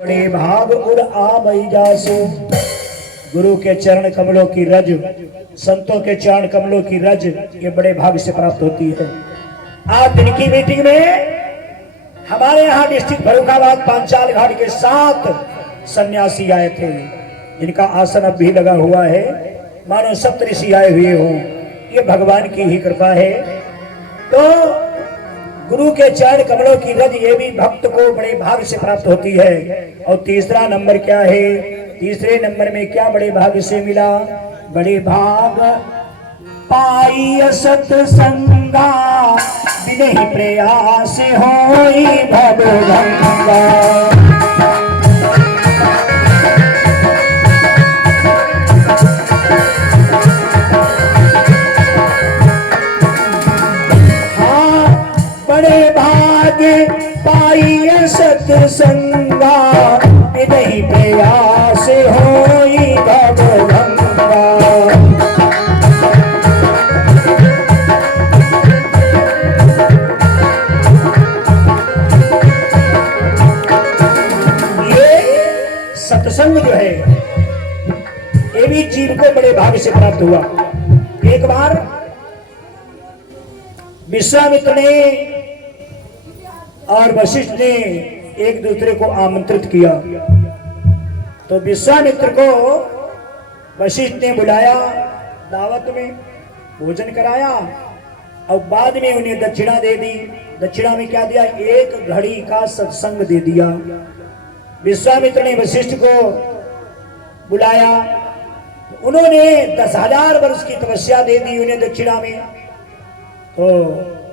बड़े भाग उड़ आमई जासो। गुरु के चरण कमलों की रज, संतों के चरण कमलों की रज, ये बड़े भाग से प्राप्त होती है। आज दिन की मीटिंग में हमारे यहाँ डिस्ट्रिक्ट फर्रुखाबाद पांचाल घाट के 7 सन्यासी आए थे, जिनका आसन अब भी लगा हुआ है, मानो सप्तऋषि आए हुए हों। ये भगवान की ही कृपा है। तो गुरु के चरण कमलों की रज ये भी भक्त को बड़े भाग से प्राप्त होती है। और तीसरा नंबर क्या है? तीसरे नंबर में क्या बड़े भाग से मिला? बड़े भाग पाई सत्संगा, बिने प्रयास होई भवभंगा। पाई सत्संगा, नहीं प्रयास होई भवभंगा। ये सत्संग जो है ये भी जीव को बड़े भाग से प्राप्त हुआ। एक बार विश्वामित्र ने और वशिष्ठ ने एक दूसरे को आमंत्रित किया। तो विश्वामित्र को वशिष्ठ ने बुलाया, दावत में भोजन कराया और बाद में उन्हें दक्षिणा दे दी। दक्षिणा में क्या दिया? 1 घड़ी का सत्संग दे दिया। विश्वामित्र ने वशिष्ठ को बुलाया, उन्होंने 10,000 वर्ष की तपस्या दे दी उन्हें दक्षिणा में। तो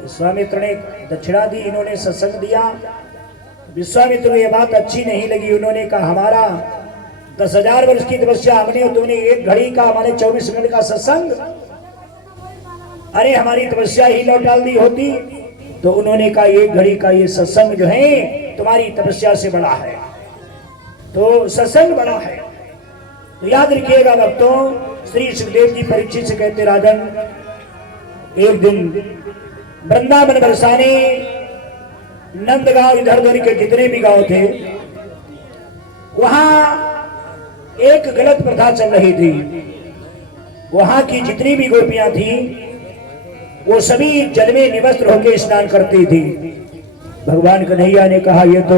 विश्वामित्र ने दक्षिणा दी, इन्होंने सत्संग दिया। विश्वामित्र को यह बात अच्छी नहीं लगी। उन्होंने कहा, हमारा 10,000 वर्ष की तपस्या हमने और तुमने 1 घड़ी का, हमारे 24 मिनट का सत्संग, अरे हमारी तपस्या ही लौट डाल दी होती। तो उन्होंने कहा, 1 घड़ी का ये सत्संग जो है तुम्हारी तपस्या से बड़ा है। तो सत्संग बड़ा है। तो याद रखिएगा भक्तों, श्री सुखदेव जी परीक्षित से कहते, राजन एक दिन वृंदावन बरसाने, नंदगांव, इधर उधर के जितने भी गांव थे, वहां एक गलत प्रथा चल रही थी। वहां की जितनी भी गोपियां थी वो सभी जल में निवस्त्र होकर स्नान करती थी। भगवान कन्हैया ने कहा, ये तो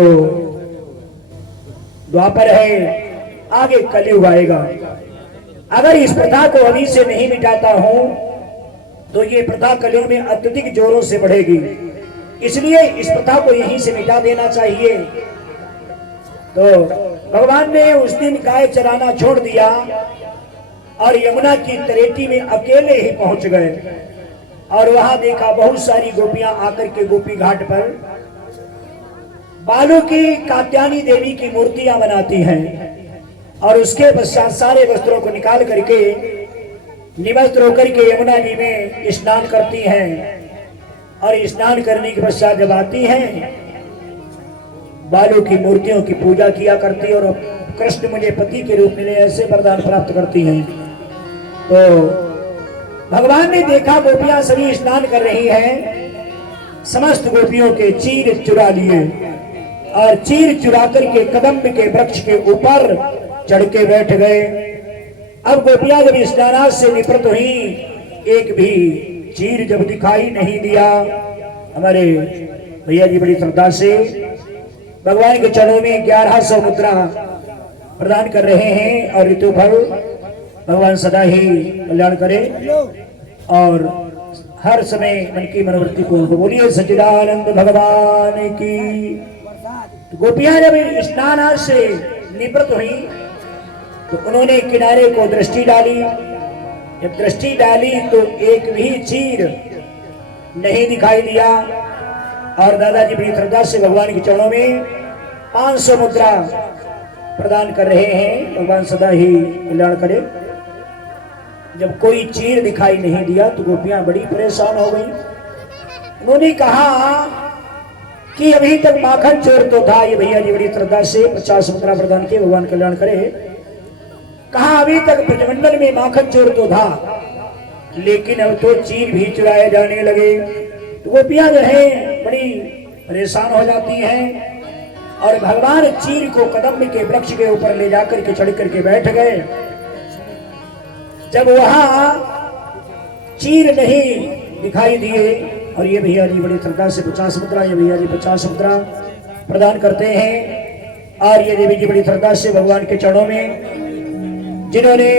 द्वापर है, आगे कलयुग आएगा। अगर इस प्रथा को अभी से नहीं मिटाता हूं तो ये प्रथा कलयुग में अत्यधिक जोरों से बढ़ेगी। इसलिए इस प्रथा को यहीं से मिटा देना चाहिए। तो भगवान ने उस दिन गाय चराना छोड़ दिया और यमुना की तरेटी में अकेले ही पहुंच गए। और वहां देखा बहुत सारी गोपियां आकर के गोपी घाट पर बालू की कात्यायनी देवी की मूर्तियां बनाती हैं और उसके पश्चात सारे वस्त्रों को निकाल करके निवस्त्र होकर के यमुना जी में स्नान करती हैं। और स्नान करने के पश्चात जब आती हैं, बालू की मूर्तियों की पूजा किया करती और कृष्ण मुझे पति के रूप मिले ऐसे वरदान प्राप्त करती हैं। तो भगवान ने देखा गोपियां सभी स्नान कर रही हैं, समस्त गोपियों के चीर चुरा लिए और चीर चुरा करके कदम्ब के वृक्ष के ऊपर चढ़ के बैठ गए। अब गोपियां जब स्नानार्थ से निवृत्त हुई, एक भी चीर जब दिखाई नहीं दिया। हमारे भैया जी बड़ी श्रद्धा से भगवान के चरणों में 1100 मुद्रा प्रदान कर रहे हैं और ऋतुफल भगवान सदा ही कल्याण करे और हर समय मन की मनोवृत्ति को बोलिए सच्चिदानंद भगवान की। तो गोपियां जब स्नानार्थ से निवृत्त हुई तो उन्होंने किनारे को दृष्टि डाली। जब दृष्टि डाली तो एक भी चीर नहीं दिखाई दिया। और दादाजी बड़ी श्रद्धा से भगवान के चरणों में 500 मुद्रा प्रदान कर रहे हैं। भगवान सदा ही कल्याण करे। जब कोई चीर दिखाई नहीं दिया तो गोपियां बड़ी परेशान हो गई। उन्होंने कहा कि अभी तक माखन चोर तो था। ये भैया जी बड़ी श्रद्धा से 50 मुद्रा प्रदान किए, भगवान कल्याण करे। कहा अभी तक ब्रजमंडल में माखन चोर तो था, लेकिन अब तो चीर भी चुराए जाने लगे। तो गोपियां जो है बड़ी परेशान हो जाती हैं। और भगवान चीर को कदम के वृक्ष के ऊपर ले जाकर के चढ़ करके बैठ गए। जब वहां चीर नहीं दिखाई दिए, और ये भैया जी बड़ी श्रद्धा से 50 मुद्रा, ये भैया जी 50 मुद्रा प्रदान करते हैं। और ये देवी जी बड़ी श्रद्धा से भगवान के चरणों में जिन्होंने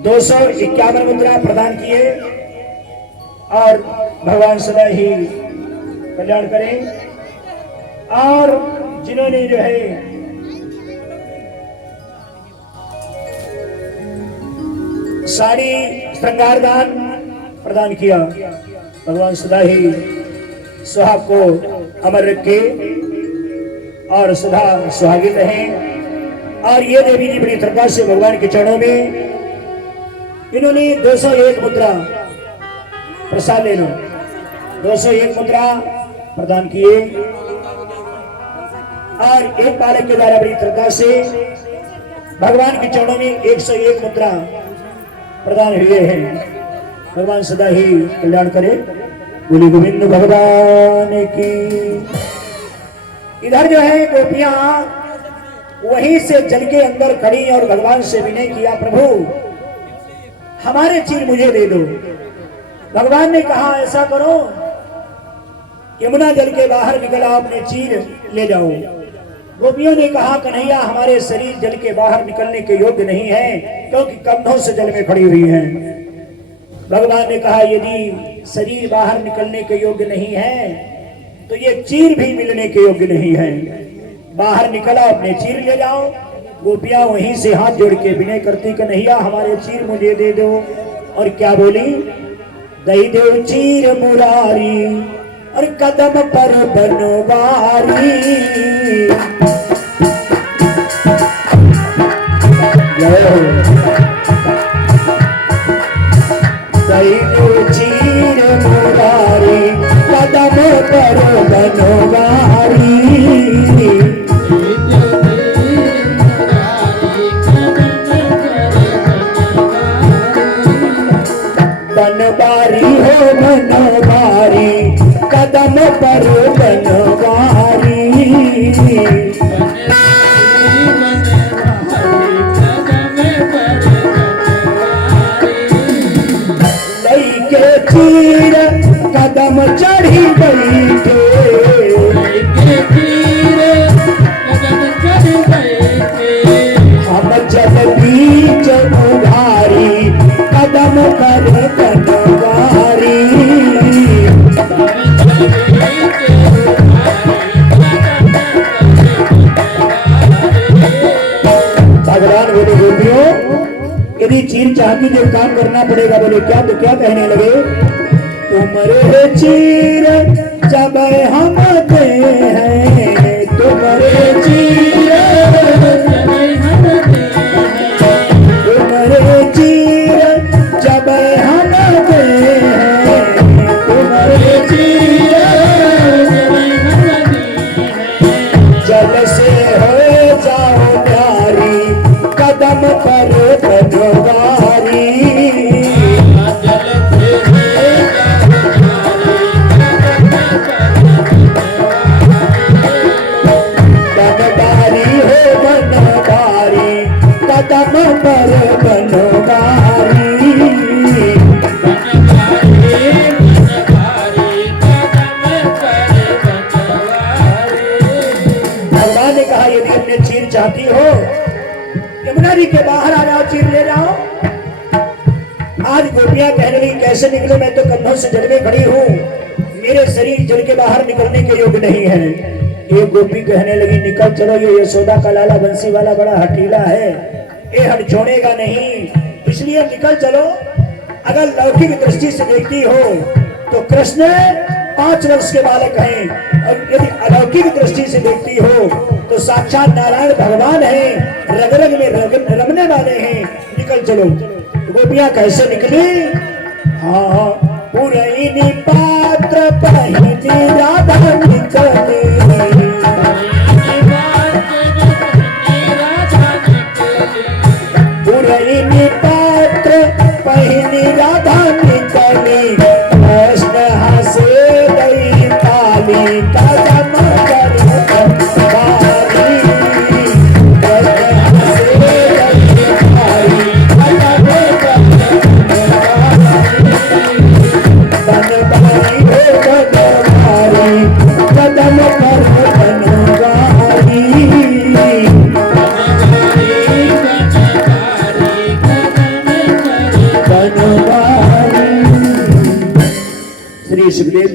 251 मुद्रा प्रदान किए, और भगवान सदा ही कल्याण करें। और जिन्होंने जो है साड़ी श्रृंगार दान प्रदान किया, भगवान सदा ही सुहाग को अमर रखे और सदा सुहागिन रहे। और ये देवी जी बड़ी श्रद्धा से भगवान के चरणों में इन्होंने 201 मुद्रा प्रसाद लेना, 201 मुद्रा प्रदान किए। और एक बालक के द्वारा बड़ी श्रद्धा से भगवान के चरणों में 101 मुद्रा प्रदान हुए हैं। भगवान सदा ही कल्याण करे। बोली गोविंद भगवान की। इधर जो है गोपियां वहीं से जल के अंदर खड़ी और भगवान से विनय किया, प्रभु हमारे चीर मुझे दे दो। भगवान ने कहा ऐसा करो, यमुना जल के बाहर निकल आओ, अपने चीर ले जाओ। गोपियों ने कहा कन्हैया हमारे शरीर जल के बाहर निकलने के योग्य नहीं है, क्योंकि कंधों से जल में खड़ी हुई हैं। भगवान ने कहा यदि शरीर बाहर निकलने के योग्य नहीं है तो ये चीर भी मिलने के योग्य नहीं है। बाहर निकला अपने चीर ले जाओ। गोपियां वहीं से हाथ जोड़ के विनय करती कन्हैया हमारे चीर मुझे दे दो। और क्या बोली, दई दो चीर मुरारी और कदम पर बनवारी। दई दो चीर मुरारी कदम पर बनवारी। बनवारी हो बनवारी कदम पर बनवारी। लई के चीर कदम चढ़ी बैठे, हम जल बीच उघारी कदम पर बनवारी। भगवान बोले गोपियों यदि चीर चाहती जो काम करना पड़ेगा। बोले क्या, तो क्या कहने लगे, तुम्हारे चीर जब हम दे हैं, तुम्हारे चीर तुम्हारे चीर जब हम दे हैं, तुम्हारे चीर जल से हो जाओ प्यारी कदम पर बनवारी। बनवारी हो बनवारी कदम पर बनवारी। भगवान ने कहा यदि अपने चीर चाहती हो यमुना जी के बाहर आ जाओ, चीर ले जाओ। आज गोपियां कहने लगी कैसे निकलो, मैं तो कंधों से जल में खड़ी हूँ, मेरे शरीर जल के बाहर निकलने के योग्य नहीं है। एक गोपी कहने लगी निकल चलो, ये यशोदा का लाला बंसी वाला बड़ा हठीला है, ये हट छोड़ेगा नहीं, इसलिए निकल चलो। अगर लौकिक दृष्टि से देखती हो तो कृष्ण 5 वर्ष के बालक हैं, और यदि अलौकिक दृष्टि से देखती हो तो साक्षात नारायण भगवान हैं, रग रग में रमने वाले हैं। निकल चलो। गोपियां कैसे निकली, हाँ पुरैनी पात्र पहिनी राधा निकली। पुरैनी पात्र पहिनी राधा निकली, कृष्ण हंसे गई काली कदम पर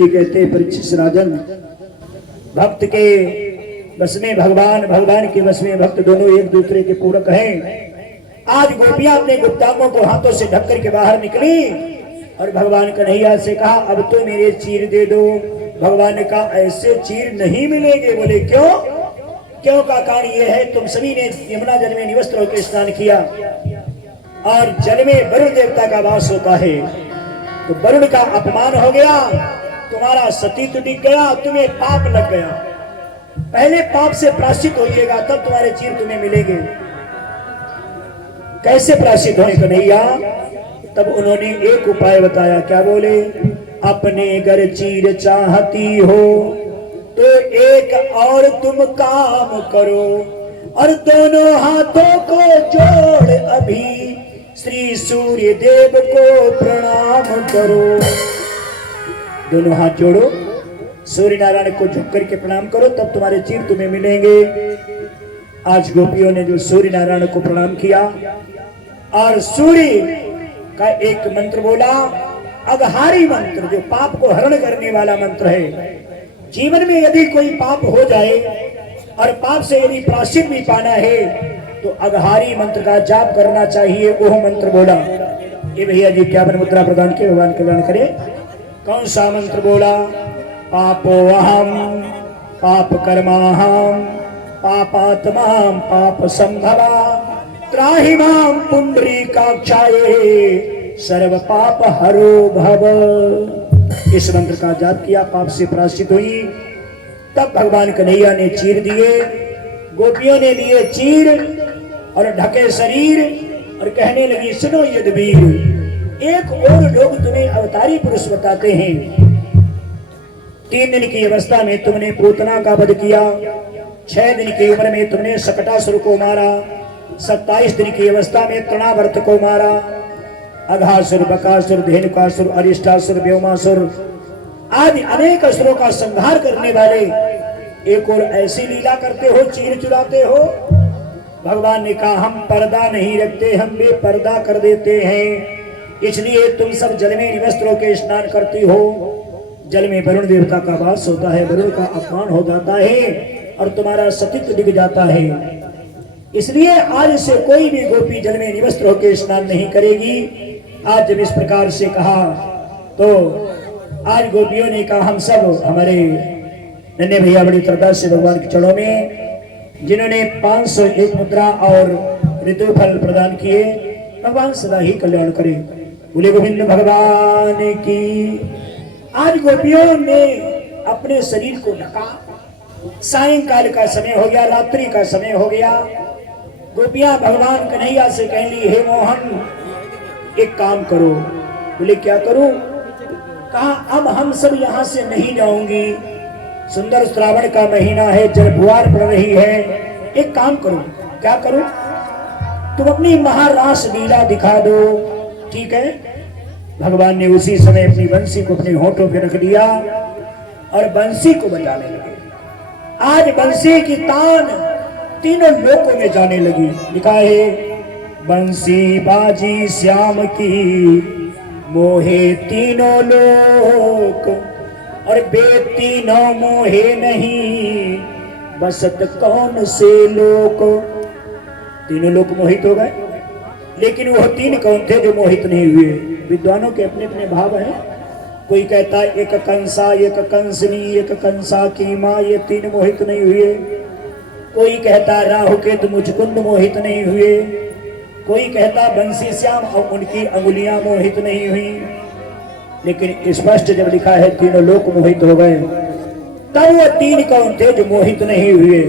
इसलिए कहते हैं परीक्षित राजन, भक्त के बस में भगवान, भगवान के बस में भक्त, दोनों एक दूसरे के पूरक हैं। आज गोपियां अपने गुप्तांगों को हाथों से ढक करके बाहर निकली और भगवान कन्हैया से कहा अब तो मेरे चीर दे दो। भगवान ने कहा ऐसे चीर नहीं मिलेंगे। बोले क्यों? क्यों का कारण यह है, तुम सभी ने यमुना जल में निवस्त्र होकर स्नान किया और जल में वरुण देवता का वास होता है, तो वरुण का अपमान हो गया, तुम्हारा सतीत्व दिख गया, तुम्हें पाप लग गया। पहले पाप से प्रायश्चित होइएगा, तब तुम्हारे चीर तुम्हें मिलेंगे। कैसे प्रायश्चित होए कन्हैया? तब उन्होंने एक उपाय बताया। क्या बोले? अपने घर चीर चाहती हो तो एक और तुम काम करो, और दोनों हाथों को जोड़ अभी श्री सूर्य देव को प्रणाम करो। दोनों हाथ जोड़ो, सूर्य नारायण को झुक करके प्रणाम करो, तब तुम्हारे चीर तुम्हें मिलेंगे। आज गोपियों ने जो सूर्य नारायण को प्रणाम किया और सूर्य का एक मंत्र बोला, अघहारी मंत्र, जो पाप को हरण करने वाला मंत्र है। जीवन में यदि कोई पाप हो जाए और पाप से यदि प्रायश्चित भी पाना है तो अघहारी मंत्र का जाप करना चाहिए। वो मंत्र बोला। ये भैया जी क्या मुद्रा प्रदान किए, भगवान कल्याण करे। कौन सा मंत्र बोला? पापो अहम पाप कर्माहम पापात्मा पाप संभवा त्राहि मां पुंडरीकाक्षाये सर्व पाप हरो भव। इस मंत्र का जाप किया, पाप से प्रायश्चित हुई। तब भगवान कन्हैया ने चीर दिए, गोपियों ने लिए चीर और ढके शरीर और कहने लगी, सुनो यदुवीर, एक और लोग तुम्हें अवतारी पुरुष बताते हैं। 3 दिन की अवस्था में तुमने पूतना का वध किया, 6 दिन की उम्र में तुमने शकटासुर को मारा, 27 दिन की अवस्था में तृणावर्त को मारा, अघासुर, बकासुर, धेनुकासुर, अरिष्टासुर, व्योमासुर आदि अनेक असुरों का संहार करने वाले एक और ऐसी लीला करते हो, चीर चुराते हो। भगवान ने कहा हम पर्दा नहीं रखते, हम बेपर्दा कर देते हैं, इसलिए तुम सब जल में निवस्त्र होकर स्नान करती हो। जल में वरुण देवता का वास होता है, वरुण का अपमान हो जाता है और तुम्हारा सतीत्व दिख जाता है। इसलिए आज से कोई भी गोपी जल में निवस्त्र होकर स्नान नहीं करेगी। आज जब इस प्रकार से कहा तो आज गोपियों ने कहा हम सब, हमारे नन्हे भैया बड़ी श्रद्धा से भगवान के चरणों में जिन्होंने 501 मुद्रा और ऋतुफल प्रदान किए, भगवान सदा ही कल्याण करे। बोले गोविंद भगवान की। आज गोपियों ने अपने शरीर को ढका, सायंकाल का समय हो गया, रात्रि का समय हो गया। गोपियां भगवान कन्हैया से कहली, हे मोहन एक काम करो। बोले क्या करूं? कहा अब हम सब यहाँ से नहीं जाऊंगी, सुंदर श्रावण का महीना है, जलफुहार पड़ रही है, एक काम करो। क्या करूं? तुम अपनी महारास लीला दिखा दो। ठीक है। भगवान ने उसी समय अपनी बंसी को अपने होठों पे रख दिया और बंसी को बजाने लगे। आज बंसी की तान तीनों लोकों में जाने लगी। लिखा है बंसी बाजी श्याम की मोहे तीनों लोक, और बेतीनों मोहे नहीं बसत कौन से लोक। तीनों लोग मोहित हो गए, लेकिन वह 3 कौन थे जो मोहित नहीं हुए? विद्वानों के अपने अपने भाव हैं। कोई कहता है एक कंसा, एक कंसनी, एक कंसा की माँ, ये 3 मोहित नहीं हुए। कोई कहता राहु केतु मुचकुंद मोहित नहीं हुए। कोई कहता बंसी श्याम और उनकी अंगुलियां मोहित नहीं हुई। लेकिन स्पष्ट जब लिखा है तीनों लोक मोहित हो गए, तब वो 3 कौन थे जो मोहित नहीं हुए?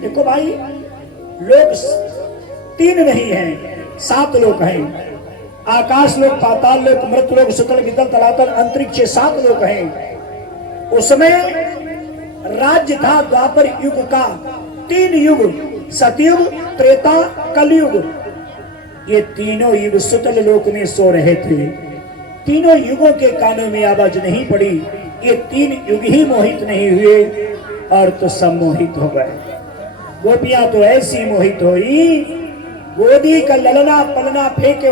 देखो भाई, लोग 3 नहीं हैं, 7 लोग हैं। आकाश लोक, पाताल लोक, मृत लोक, सुतल वितल तलातल अंतरिक्ष, 7 लोग हैं। उसमें राज्य था द्वापर युग का 3 युग, सतयुग, त्रेता, कलयुग। ये तीनों युग सुतल लोक में सो रहे थे। तीनों युगों के कानों में आवाज नहीं पड़ी। ये 3 युग ही मोहित नहीं हुए और तो सब मोहित हो गए। गोपियां तो ऐसी मोहित हुई, गोदी का ललना पलना फेंके,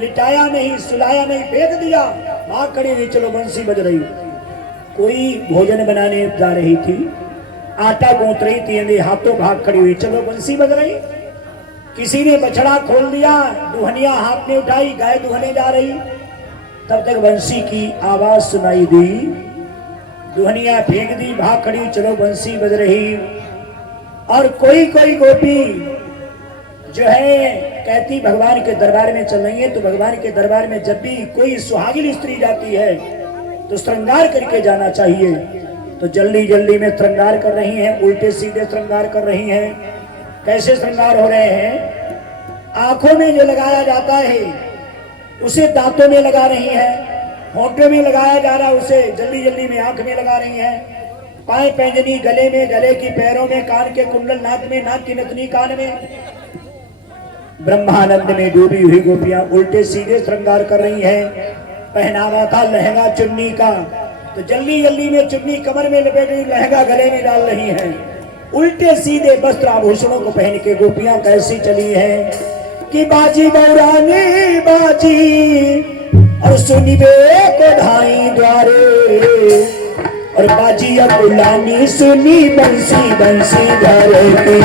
लिटाया नहीं, सुलाया नहीं, फेंक दिया। मां खड़ी हुई, चलो बंसी बज रही। कोई भोजन बनाने जा रही थी, आटा गूंथ रही थी, अंधे हाथों भाग खड़ी हुई, चलो बंसी बज रही। किसी ने बछड़ा खोल दिया, दुहनिया हाथ में उठाई, गाय दुहने जा रही, तब तक बंसी की आवाज सुनाई दी, दुहनिया फेंक दी, भाग खड़ी, चलो बंसी बज रही। और कोई कोई गोपी जो है कहती भगवान के दरबार में चल रही है, तो भगवान के दरबार में जब भी कोई सुहागिन स्त्री जाती है तो श्रृंगार करके जाना चाहिए। तो जल्दी जल्दी में श्रृंगार कर रही हैं, उल्टे सीधे श्रृंगार कर रही हैं। कैसे श्रृंगार हो रहे हैं? आंखों में जो लगाया जाता है उसे दांतों में लगा रही है, होंठों में लगाया जा रहा है उसे जल्दी जल्दी में आंख में लगा रही है, पाए पैंजनी गले में, गले की पैरों में, कान के कुंडल नाक में, नाक की नथनी कान में। ब्रह्मानंद में डूबी हुई गोपियां उल्टे सीधे श्रृंगार कर रही हैं। पहनावा था लहंगा चुन्नी का, तो जल्दी जल्दी में चुन्नी कमर में लपेट रही, लहंगा गले में डाल रही है। उल्टे सीधे वस्त्र आभूषणों को पहन के गोपियां कैसी चली हैं कि बाजी बौरानी बाजी और सुनिबे को ढाई द्वारे, और बाजी अकुलानी सुनी बंसी बंसी घरे की।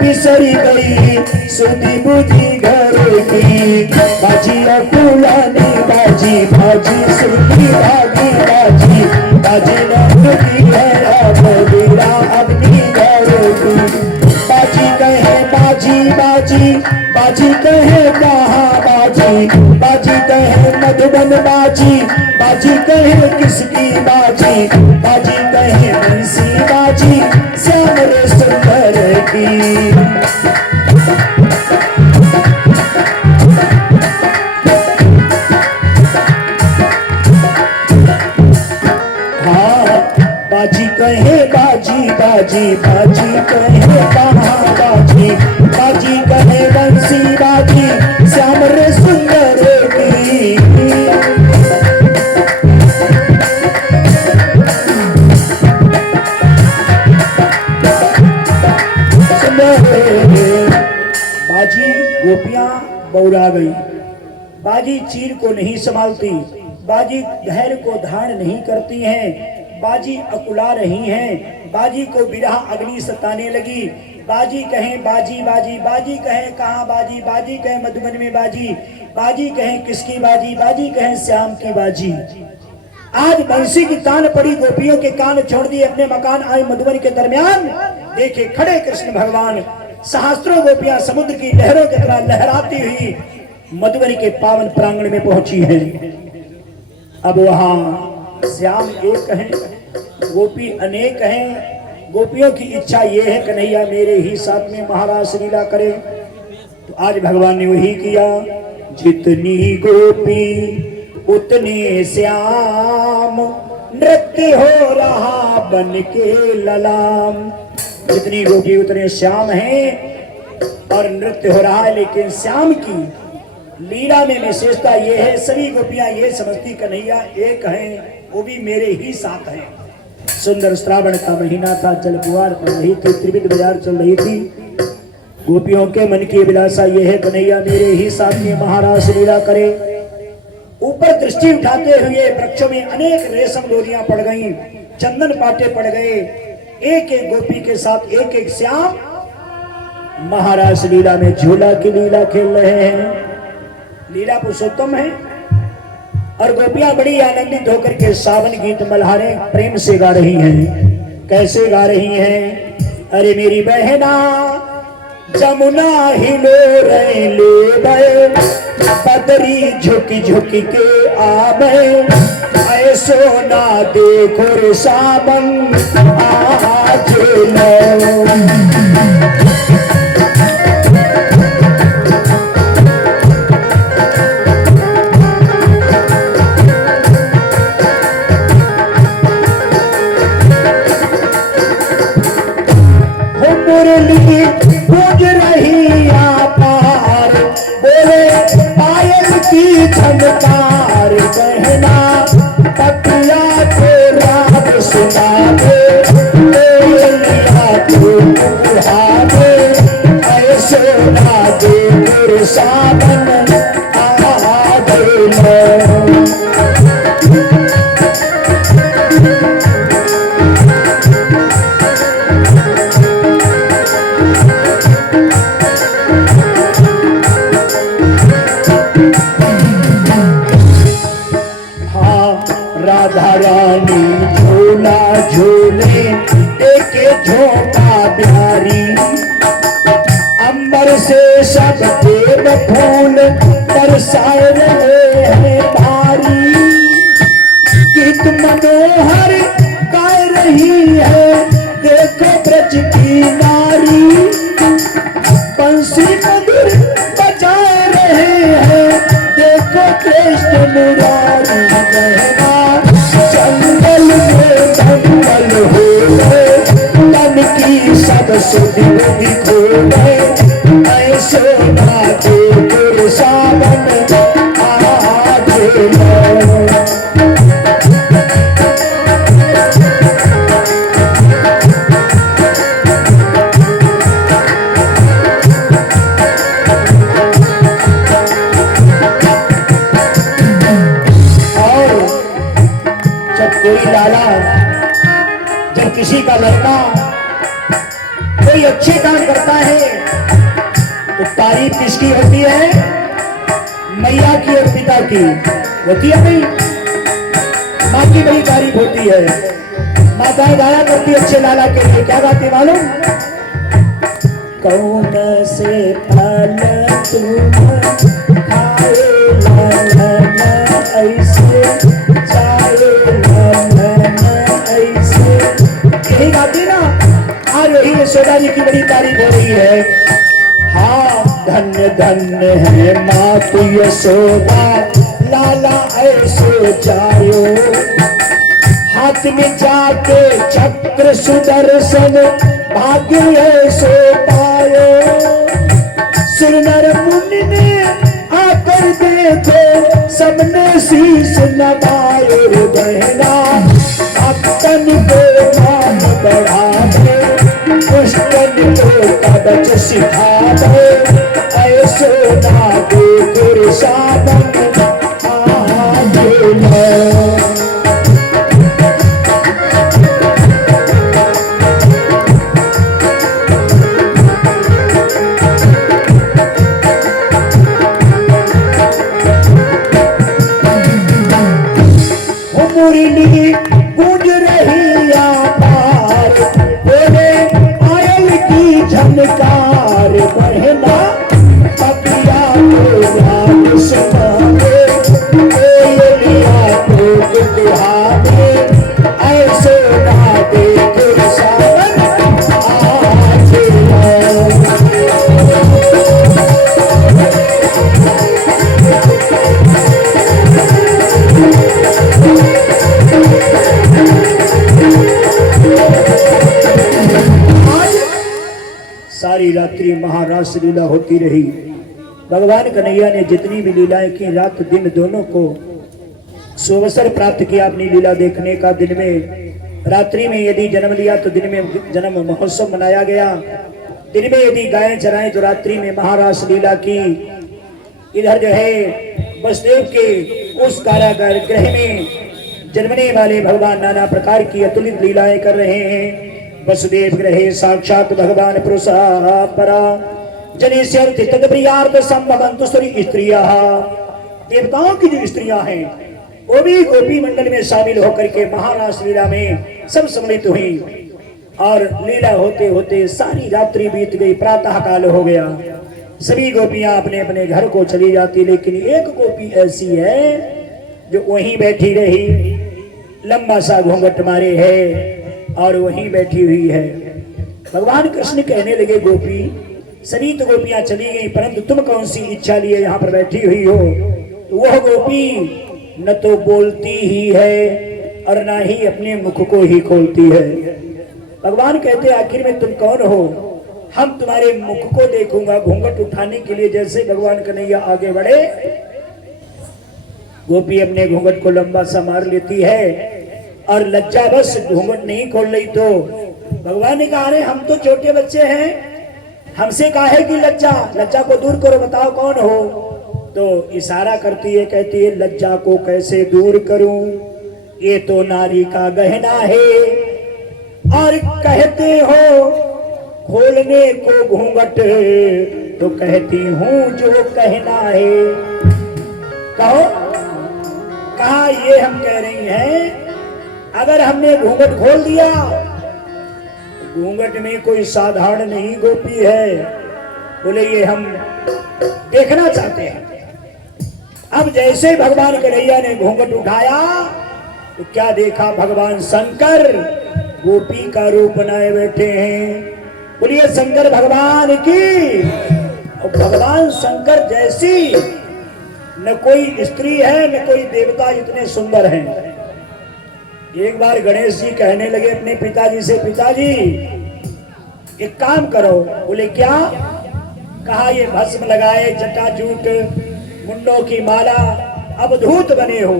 बिसरी गई सुनी बुझी घर की, बाजी अकुलानी बाजी बाजी सुनी भागी बाजी, बाजी नंदी है मेरा अपनी घर की। बाजी कहे बाजी बाजी, बाजी कहे कहाँ बाजी, बाजी कहे मधुबन बाजी, बाजी कहे किसकी बाजी, बाजी कहे बंसी बाजी श्याम रे सुंदर की। बाजी कहे बाजी बाजी, बाजी कहे कहाँ बाजी, बाजी कहे बंसी बाजी श्याम रे सुंदर की। बाजी गोपियां बौरा गई, बाजी चीर को नहीं संभालती, बाजी धैर्य को धारण नहीं करती हैं, बाजी अकुला रही हैं, बाजी को विरह अग्नि सताने लगी। बाजी कहें बाजी बाजी, बाजी कहें कहाँ बाजी, बाजी कहें मधुबन में बाजी, बाजी कहें किसकी बाजी, बाजी कहें श्याम की बाजी। आज बंसी की तान पड़ी, गोपियों के कान छोड़ दिए, अपने मकान आए मधुबन के दरमियान, देखे खड़े कृष्ण भगवान। सहस्त्रों गोपियां समुद्र की लहरों की तरह लहराती हुई मधुबन के पावन प्रांगण में पहुंची हैं। अब वहां श्याम एक हैं, गोपी अनेक हैं। गोपियों की इच्छा ये है कन्हैया मेरे ही साथ में महाराज लीला करे, तो आज भगवान ने वही किया। जितनी गोपी उतने श्याम, नृत्य हो रहा बन के ललाम। जितनी गोपी उतने श्याम हैं और नृत्य हो रहा है, लेकिन श्याम की लीला में विशेषता ये है, सभी गोपियां ये समझती कन्हैया एक हैं, वो भी मेरे ही साथ हैं। सुंदर श्रावण का महीना था, जलपुआर पड़ रही थी, त्रिविध बाजार चल रही थी। गोपियों के मन की अभिलाषा ये है कन्हैया मेरे ही साथ में महाराज लीला करे। ऊपर दृष्टि उठाते हुए वृक्षों में अनेक रेशम डोरियां पड़ गईं, चंदन पाटे पड़ गए, एक एक गोपी के साथ एक एक श्याम महाराज लीला में झूला की लीला खेल रहे हैं। लीला पुरुषोत्तम है और गोपियां बड़ी आनंदित होकर के सावन गीत मल्हारे प्रेम से गा रही हैं। कैसे गा रही हैं? अरे मेरी बहना जमुना हिलो रहे ले, बदरी झुक झुक के आवे, ऐसो ना देखो रे सावन आज लो। राधा रानी झूला झूले एक झोंका बिहारी। अंबर से सब देव फूल बरसाए रहे हैं भारी। गीत मनोहर गाय रही है देखो ब्रज की नारी। बंसी मधुर बजाए रहे हैं देखो कृष्ण मुरारी। बहना जंगल में दंगल हो गए तन की सब सुध बुद्धि खो गए। ऐसे ना दे सावन जब किसी का लड़का कोई अच्छे काम करता है तो तारीफ किसकी होती है? मैया की और पिता की होती है। नहीं, माँ की बड़ी तारीफ होती है। माताएं गाया करती अच्छे लाला के लिए। क्या गाती मालूम? कौन से फल तुम खाए लाला ऐसे जाए यही गाती ना। आज यही यशोदा जी की बड़ी तारीफ हो रही है। हाँ, धन्य धन्य है माँ तू यशोदा लाला ऐसे जायो। हाथ में जाके चक्र सुदर्शन भाग्य ऐसे पायो। सुर नर मुनि ने आकर देखो सबने शीश नवायो। बहना भक्तन को मान बढ़ावे दुष्टन को कवच सिखावे। ऐसो ना दे गुरु सावन मुरली गूंज रही आपार बोले आयल की झनकार। बहना पपिया को याद सुनावे कोयलिया को गुहावे। ऐसे ना दे गुरु सावन सारी रात्रि महारास लीला होती रही। भगवान कन्हैया ने जितनी भी लीलाएं की रात दिन दोनों को सुअवसर प्राप्त किया अपनी लीला देखने का। दिन में रात्रि में यदि जन्म लिया तो दिन में जन्म महोत्सव मनाया गया। दिन में यदि गायें चराएं तो रात्रि में महारास लीला की। इधर जो है वसुदेव के उस कारागार गृह में जन्मने वाले भगवान नाना प्रकार की अतुलित लीलाएं कर रहे हैं। वसुदेव ग्रहे साक्षात भगवान पुरुषः परा जनिष्यन्ति तद्प्रियार्थ संभवन्तु स्त्रियः। देवताओं की जो स्त्रियां हैं वो भी गोपी मंडल में शामिल होकर के महारास लीला में सब सम्मिलित हुई। और लीला होते होते सारी रात्रि बीत गई। प्रातः काल हो गया। सभी गोपियां अपने अपने घर को चली जाती, लेकिन एक गोपी ऐसी है जो वहीं बैठी रही, लंबा सा घूंघट मारे है और वहीं बैठी हुई है। भगवान कृष्ण कहने लगे, गोपी सभी तो गोपियां चली गई, परंतु तुम कौन सी इच्छा लिए यहाँ पर बैठी हुई हो? तो वह गोपी न तो बोलती ही है और न ही अपने मुख को ही खोलती है। भगवान कहते आखिर में तुम कौन हो? हम तुम्हारे मुख को देखूंगा। घूंघट उठाने के लिए जैसे भगवान कन्हैया आगे बढ़े, गोपी अपने घूंघट को लंबा सा मार लेती है और लज्जा बस घूंघट नहीं खोल रही। तो भगवान ने कहा, अरे हम तो छोटे बच्चे हैं, हमसे काहे की लज्जा? लज्जा को दूर करो, बताओ कौन हो? तो इशारा करती है, कहती है लज्जा को कैसे दूर करूं, ये तो नारी का गहना है। और कहते हो खोलने को घूंघट, तो कहती हूं जो कहना है। कहो कहा ये हम कह रही हैं, अगर हमने घूंघट खोल दिया, घूंघट में कोई साधारण नहीं गोपी है, बोले ये हम देखना चाहते हैं। अब जैसे भगवान कन्हैया ने घूंघट उठाया तो क्या देखा, भगवान शंकर गोपी का रूप बनाए बैठे हैं। बोलिए शंकर भगवान की। और भगवान शंकर जैसी न कोई स्त्री है न कोई देवता इतने सुंदर हैं। एक बार गणेश जी कहने लगे अपने पिताजी से, पिताजी एक काम करो। बोले क्या? कहा ये भस्म लगाए, जटाजूट, मुंडों की माला, अवधूत बने हो,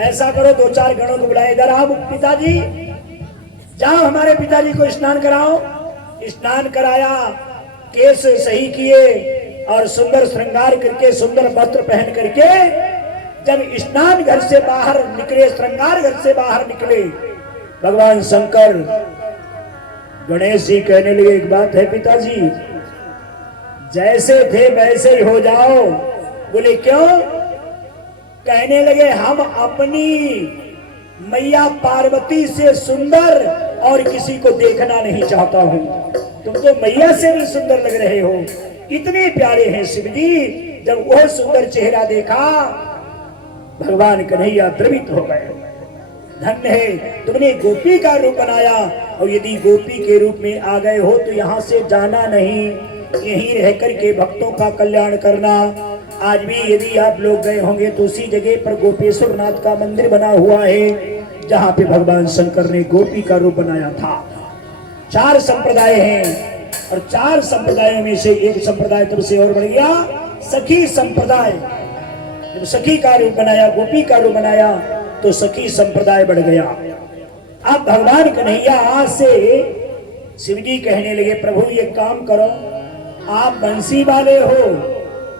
ऐसा करो 2-4 गणों को बुलाए, इधर आओ पिताजी, जाओ हमारे पिताजी को स्नान कराओ। स्नान कराया, केस सही किए और सुंदर श्रृंगार करके, सुंदर वस्त्र पहन करके जब स्नान घर से बाहर निकले, श्रृंगार घर से बाहर निकले, भगवान शंकर गणेश जी कहने लगे, एक बात है पिताजी, जैसे थे वैसे ही हो जाओ। बोले क्यों? कहने लगे हम अपनी मैया पार्वती से सुंदर और किसी को देखना नहीं चाहता हूं। तुम तो मैया से भी सुंदर लग रहे हो, इतने प्यारे हैं शिव जी। जब वह सुंदर चेहरा देखा, भगवान कन्हैया द्रवित हो गए। धन्य है तुमने गोपी का रूप बनाया, और यदि गोपी के रूप में आ गए हो तो यहाँ से जाना नहीं, यहीं रह करके भक्तों का कल्याण करना। आज भी यदि आप लोग गए होंगे तो उसी जगह पर गोपेश्वर नाथ का मंदिर बना हुआ है, जहाँ पे भगवान शंकर ने गोपी का रूप बनाया था। 4 संप्रदाय हैं, और 4 संप्रदायों में से एक संप्रदाय तब से और बढ़ गया, सखी संप्रदाय। जब सखी का रूप बनाया, गोपी का रूप बनाया, तो सखी संप्रदाय बढ़ गया। अब भगवान कन्हैया आज से शिव जी कहने लगे, प्रभु ये काम करो, आप बंसी वाले हो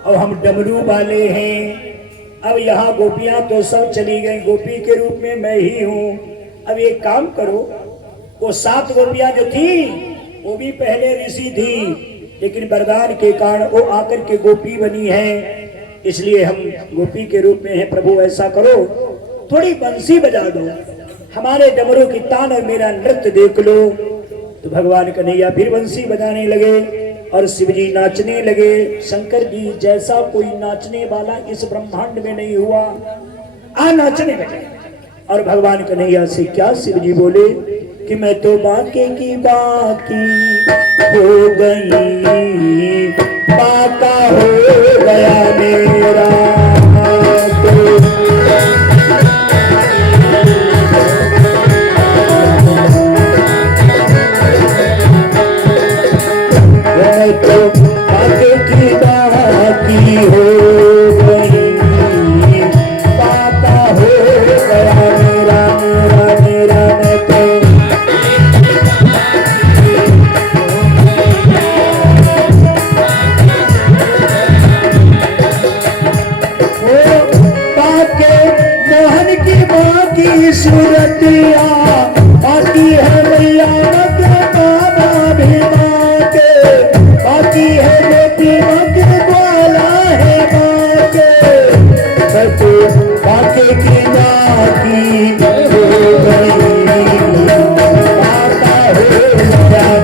और हम डमरू वाले हैं। अब यहाँ गोपियां तो सब चली गई, गोपी के रूप में मैं ही हूँ। अब एक काम करो, वो 7 गोपियां जो थी वो भी पहले ऋषि थी, लेकिन वरदान के कारण वो आकर के गोपी बनी है, इसलिए हम गोपी के रूप में हैं। प्रभु ऐसा करो, थोड़ी बंसी बजा दो, हमारे डमरू की तान और मेरा नृत्य देख लो। तो भगवान कन्हैया फिर बंसी बजाने लगे और शिव जी नाचने लगे। शंकर जी जैसा कोई नाचने वाला इस ब्रह्मांड में नहीं हुआ, आ नाचने लगे। और भगवान कन्हैया से क्या शिव जी बोले कि मैं तो बाके की बाकी हो गई, बाका हो गया मेरा तो बाके की बाकी हो गई, बाका हो गया मेरा मेरा मेरा। सूरतिया बाकी है मैया बाबा भी बाके, बाकी है बेटी मत बोला है बाके, मैं तो बाके की बाकी हो गई, बाका हो गया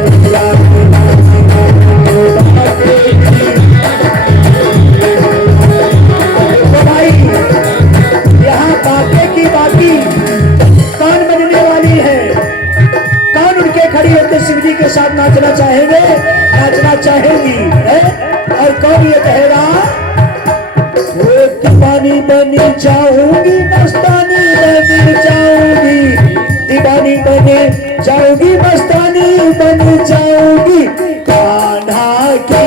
भाई। यहाँ बाके की बाकी कौन बनने वाली है? कौन उठ के खड़ी होकर शिव जी के साथ नाचना चाहेंगे, नाचना चाहेंगी है? और कौन ये कहेगा, वो दीवानी बनी जाऊंगी, मस्तानी बनी जाऊंगी, दीवानी बने जाऊंगी, मस्तानी बन जाऊंगी, कान्हा की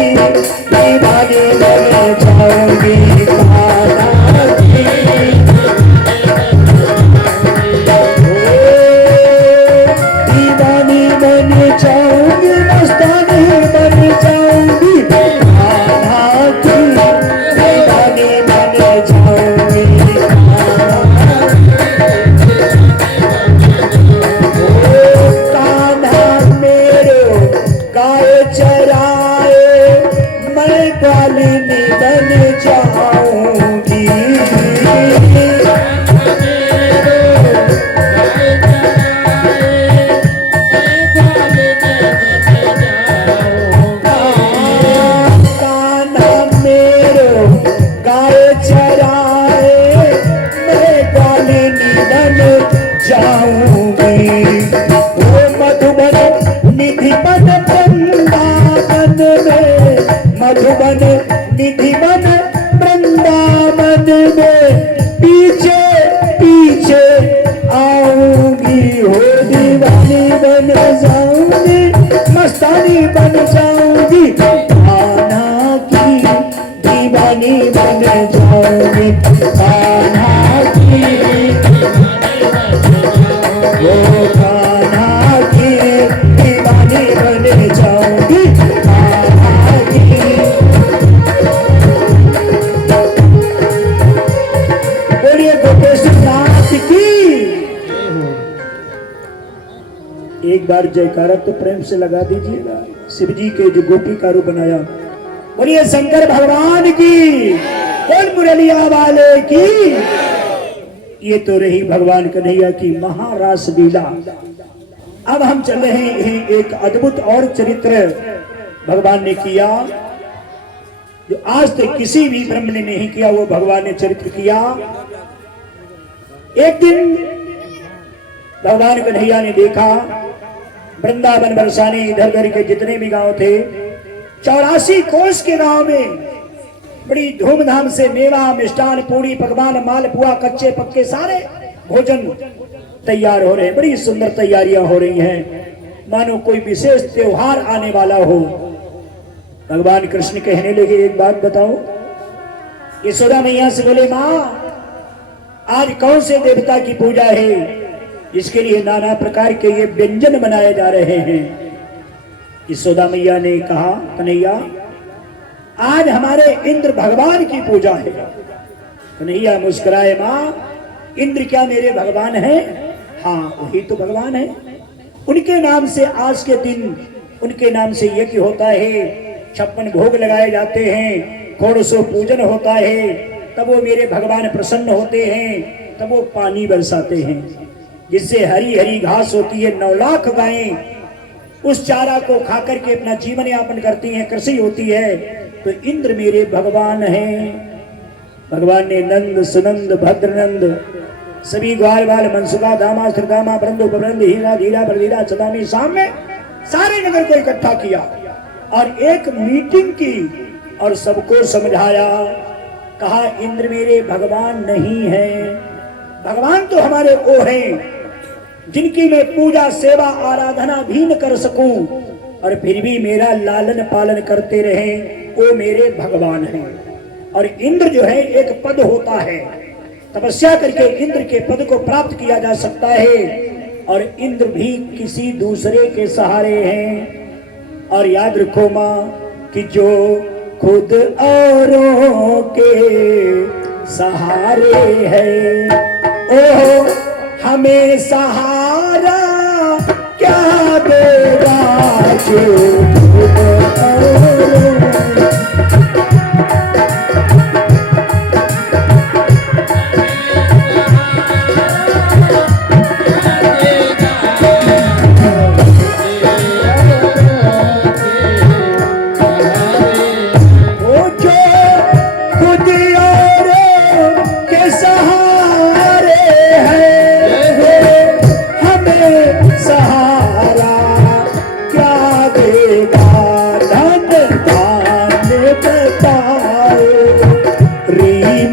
दीवानी बन जाऊंगी, कान्हा की बन जाऊंगी, मस्तानी बन जाऊंगी, कान्हा की जाऊंगी। वो मधुबन निधिवन वृंदावन में, मधुबन निधिवन वृंदावन में पीछे पीछे आऊंगी। हो दीवानी बन जाऊंगी, मस्तानी बन जाऊंगी, कान्हा की दीवानी बन जाऊंगी, कान्हा की, वो कान्हा की दीवानी बन जाऊंगी, कान्हा की। बोलिए गोपेश्वर नाथ की। एक बार जयकारा तो प्रेम से लगा दीजिएगा। शिव जी के जो गोपी का रूप बनाया, बोलिए शंकर भगवान की, बोल मुरलिया वाले की। ये तो रही भगवान कन्हैया की महारास लीला। अब हम चल रहे हैं एक अद्भुत और चरित्र भगवान ने किया जो आज तक किसी भी ब्रह्म ने नहीं किया, वो भगवान ने चरित्र किया। एक दिन भगवान कन्हैया ने देखा वृंदावन बरसाने इधर उधर के जितने भी गांव थे, 84 कोस के गांव में बड़ी धूमधाम से मेवा मिष्ठान पूरी पकवान मालपुआ कच्चे पक्के सारे भोजन तैयार हो रहे हैं। बड़ी सुंदर तैयारियां हो रही हैं, मानो कोई विशेष त्योहार आने वाला हो। भगवान कृष्ण कहने लगे, एक बात बताओ। यशोदा मैया से बोले, माँ आज कौन से देवता की पूजा है? इसके लिए नाना प्रकार के ये व्यंजन बनाए जा रहे हैं। यशोदा मैया ने कहा, कन्हैया आज हमारे इंद्र भगवान की पूजा है। कन्हैया मुस्कुराए, माँ इंद्र क्या मेरे भगवान हैं? हाँ वही तो भगवान है। उनके नाम से आज के दिन उनके नाम से यज्ञ होता है, 56 भोग लगाए जाते हैं, 150 पूजन होता है, तब वो मेरे भगवान प्रसन्न होते हैं, तब वो पानी बरसाते हैं जिससे हरी हरी घास होती है। 9 लाख गायें उस चारा को खा करके अपना जीवन यापन करती हैं, कृषि होती है। तो इंद्र मेरे भगवान हैं। भगवान ने नंद सुनंद भद्रनंद सभी ग्वाल बाल मनसुखा दामा श्रदामा ब्रंद उपब्रंद हीरा धीरा बरधीरा चदामी सामने सारे नगर को इकट्ठा किया और एक मीटिंग की और सबको समझाया। कहा इंद्र मेरे भगवान नहीं है, भगवान तो हमारे वो हैं जिनकी मैं पूजा सेवा आराधना भी न कर सकूं और फिर भी मेरा लालन पालन करते रहे, वो मेरे भगवान हैं। और इंद्र जो है एक पद होता है, तपस्या करके इंद्र के पद को प्राप्त किया जा सकता है और इंद्र भी किसी दूसरे के सहारे हैं। और याद रखो माँ कि जो खुद औरों के सहारे है, ओ हमें सहारा क्या देगा जो खुद औरों।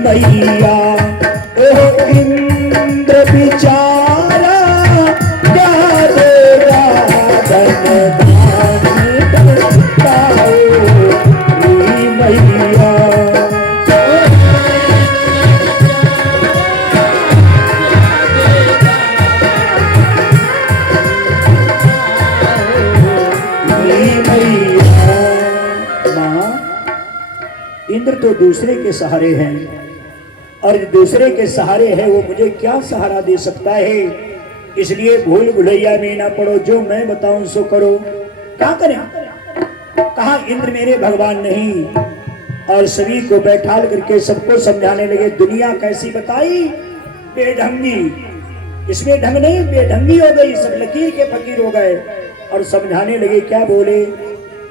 मैया ओ इंद्र बिचारा क्या देगा धन दान बताओ री मैया। माँ इंद्र तो दूसरे के सहारे हैं और दूसरे के सहारे है वो मुझे क्या सहारा दे सकता है। इसलिए भूल भुलैया में ना पड़ो, जो मैं बताऊं सो करो। क्या करें? कहा इंद्र मेरे भगवान नहीं। और सभी को बैठाल करके सबको समझाने लगे। दुनिया कैसी बताई? बेढंगी। इसमें ढंग नहीं, बेढंगी हो गई, सब लकीर के फकीर हो गए। और समझाने लगे, क्या बोले?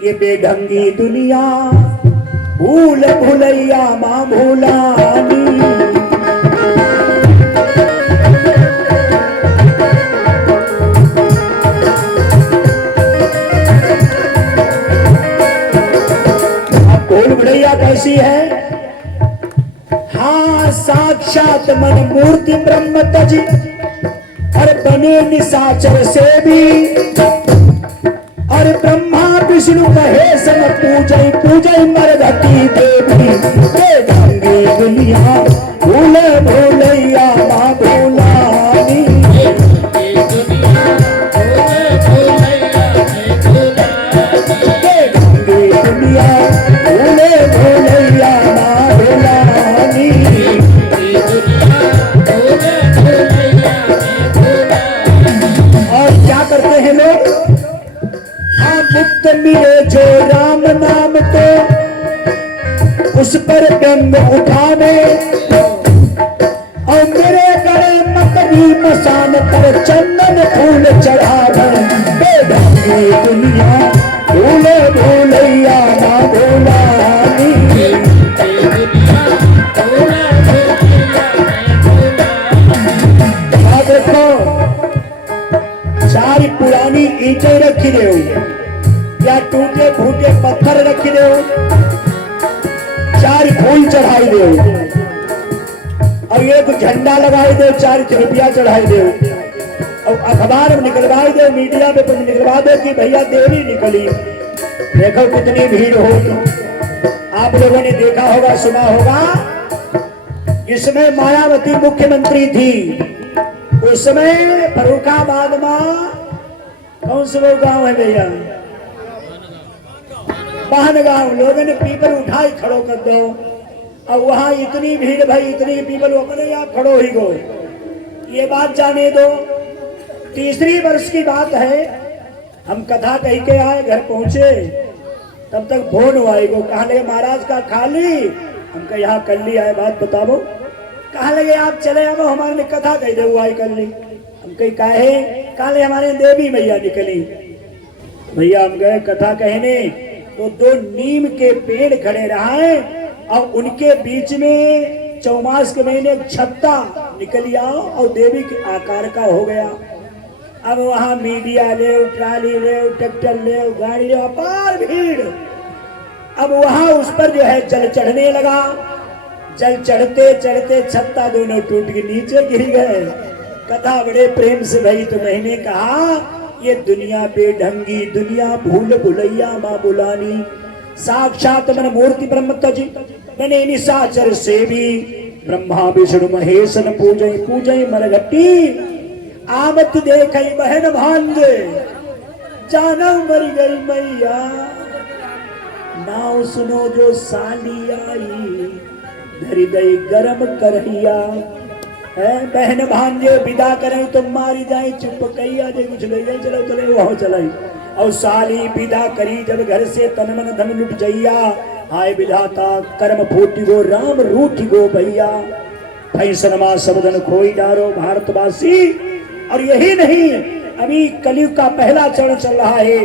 ये बेढंगी दुनिया भूल भुलैया माँ भूलानी, साक्षात मन मूर्ति ब्रह्म तज और बने निशाचर से भी और ब्रह्मा विष्णु महेश पूजय पूजय मरघटी देवी हे गंगे दुनिया भूले भूलैया माँ भूलानी मुक्त मिले जो राम नाम को उस पर व्यंग उठावे और मेरे गले मकरी मसान पर चंदन फूल चढ़ावे बेढंगी दुनिया भूले भूलैया ना भूलानी देखो चार पुरानी ईंटें रखी रहे हो या टूटे फूटे पत्थर रखी दे चार फूल चढ़ाई दे और एक झंडा लगाई दे 4 रुपया चढ़ाई दे और अखबार में निकलवाई दे मीडिया पे निकलवा दे कि भैया देवी निकली देखो कितनी भीड़ होगी। आप लोगों ने देखा होगा सुना होगा इसमें मायावती मुख्यमंत्री थी उस समय फर्रुखाबाद में कौन सा वो गांव है भैया गांव लोगों ने पीपल उठाई खड़ो कर दो और वहां इतनी भीड़ भाई इतनी पीपल अपने आप खड़ो ही गो। ये बात जाने दो 3री वर्ष की बात है हम कथा कह के आए घर पहुंचे तब तक फोन हुआ गो कहा लगे महाराज का खाली हमको यहाँ कर ली आए बात बताओ कहा लगे आप चले आओ हमारे कथा कह दे हुआ कर ली हम कहीं काले हमारे देवी मैया निकली भैया हम गए कथा कहने तो 2 नीम के पेड़ खड़े रहे और उनके बीच में चौमास के महीने एक छत्ता निकल आओ और देवी के आकार का हो गया। अब वहां मीडिया ले ट्राली ले ट्रैक्टर ले गाड़ी ले अपार भीड़। अब वहां उस पर जो है जल चढ़ने लगा। जल चढ़ते चढ़ते छत्ता दोनों टूट के नीचे गिर गए। कथा बड़े प्रेम से भई तो मैंने कहा ये दुनिया बेढंगी दुनिया भूल भुलैया माँ बुलानी साक्षात मन मूर्ति ब्रह्म तज बने निशाचर से भी ब्रह्मा विष्णु महेश पूजय पूजय मरघटी आमत देख बहन भांजे जाना मर गई मैया नाव सुनो जो साली आई धरी दई गरम करहिया है बहन भांजे विदा करें तो मारी जाए चुप कही आज कुछ ले जाए चलो चले वहां चलाई और साली विदा करी जब घर से तन मन धन लुट जइया हाय विधाता कर्म फूटी गो राम रूठी गो भैया फैसन मा सबदन खोई डारो भारतवासी। और यही नहीं अभी कलयुग का पहला चरण चल रहा है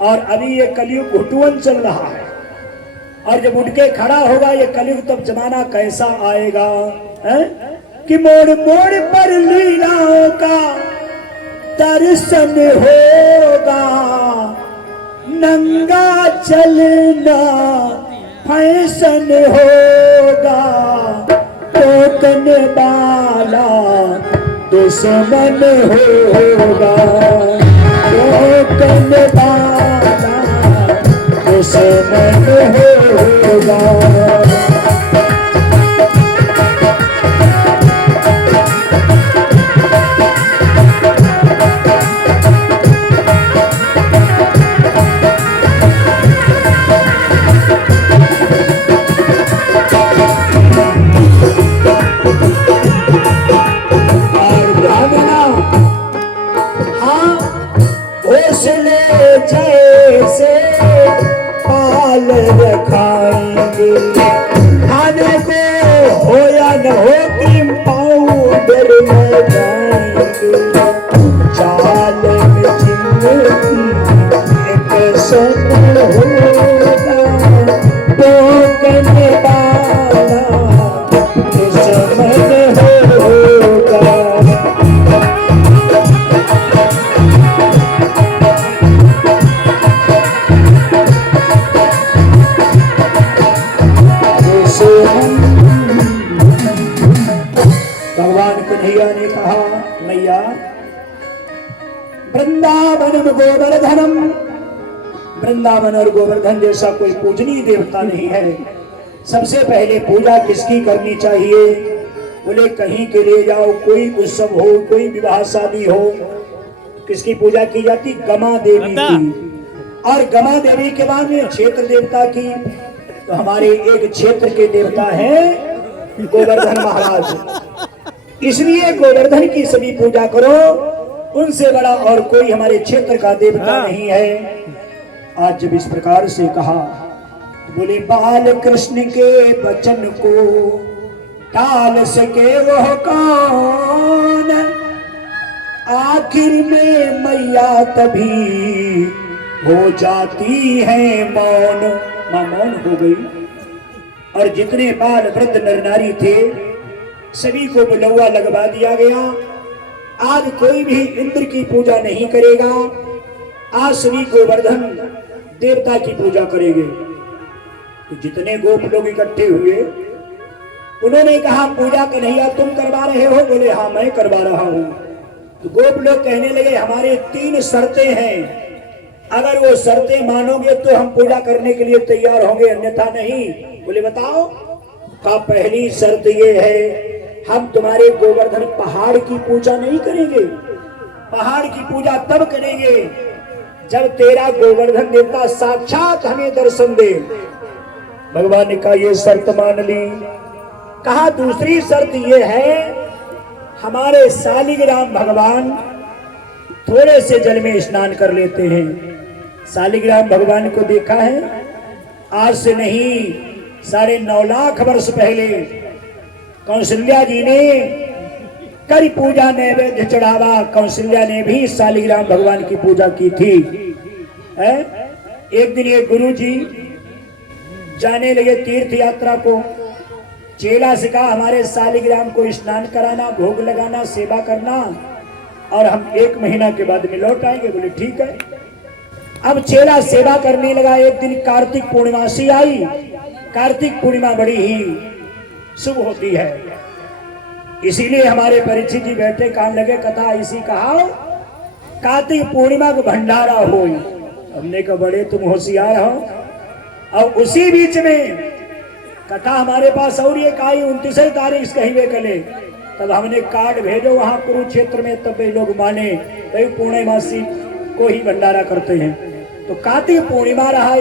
और अभी ये कलयुग घुटुअन चल रहा है और जब उठ के खड़ा होगा ये कलयुग तब जमाना कैसा आएगा है? कि मोड़ मोड़ पर लीलाओं का दर्शन होगा नंगा चलना फैशन होगा टोकन वाला दुश्मन होगा टोकन वाला दुश्मन होगा। जैसे पाल रखाएंगे खाने को हो या न हो क्रीम पाउडर लगाएंगे चाल में जिंदगी एक सन होगा टोकन वाला दुश्मन होगा। वृंदावन गोवर्धनम, वृंदावन और गोवर्धन जैसा कोई पूजनीय देवता नहीं है। सबसे पहले पूजा किसकी करनी चाहिए? बोले कहीं के लिए जाओ, कोई उत्सव हो, कोई विवाह शादी हो, किसकी पूजा की जाती? गमा देवी की। और गमा देवी के बाद में क्षेत्र देवता की। तो हमारे एक क्षेत्र के देवता हैं गोवर्धन महाराज, इसलिए गोवर्धन की सभी पूजा करो। उनसे बड़ा और कोई हमारे क्षेत्र का देवता नहीं है। आज जब इस प्रकार से कहा, बोले बाल कृष्ण के वचन को टाल सके वह कौन, आखिर में मैया तभी हो जाती है मौन। मां मौन हो गई और जितने बाल वृद्ध नर नारी थे सभी को बुलौआ लगवा दिया गया। आज कोई भी इंद्र की पूजा नहीं करेगा, आज सभी गोवर्धन देवता की पूजा करेंगे। तो जितने गोप लोग इकट्ठे हुए उन्होंने कहा, पूजा कन्हैया तुम करवा रहे हो? बोले हाँ मैं करवा रहा हूं। तो गोप लोग कहने लगे, हमारे 3 शर्तें हैं, अगर वो शर्तें मानोगे तो हम पूजा करने के लिए तैयार होंगे, अन्यथा नहीं। बोले बताओ। का पहली शर्त ये है, हम तुम्हारे गोवर्धन पहाड़ की पूजा नहीं करेंगे। पहाड़ की पूजा तब करेंगे जब तेरा गोवर्धन देवता साक्षात हमें दर्शन दे। भगवान ने कहा ये शर्त मान ली। कहा दूसरी शर्त ये है, हमारे शालिग्राम भगवान थोड़े से जल में स्नान कर लेते हैं। शालिग्राम भगवान को देखा है? आज से नहीं 9.5 लाख वर्ष पहले कौशल्या जी ने कर पूजा नैवेद्य चढ़ावा। कौशल्या ने भी शालिग्राम भगवान की पूजा की थी। एक दिन ये गुरु जी जाने लगे तीर्थ यात्रा को। चेला से कहा हमारे शालिग्राम को स्नान कराना, भोग लगाना, सेवा करना, और हम 1 महीना के बाद में लौट आएंगे। बोले ठीक है। अब चेला सेवा करने लगा। एक दिन कार्तिक पूर्णिमा सी आई। कार्तिक पूर्णिमा बड़ी ही शुभ होती है, इसीलिए हमारे परीक्षित जी बैठे कान लगे कथा इसी कहा, कार्तिक पूर्णिमा को भंडारा हो। हमने कहा बड़े तुम होशियार हो। और उसी बीच में कथा हमारे पास और एक आई 29 तारीख कहीं कले। तब हमने कार्ड भेजो वहां कुरुक्षेत्र में, तब वे लोग माने भाई पूर्णिमासी को ही भंडारा करते हैं। तो कार्तिक पूर्णिमा रहा।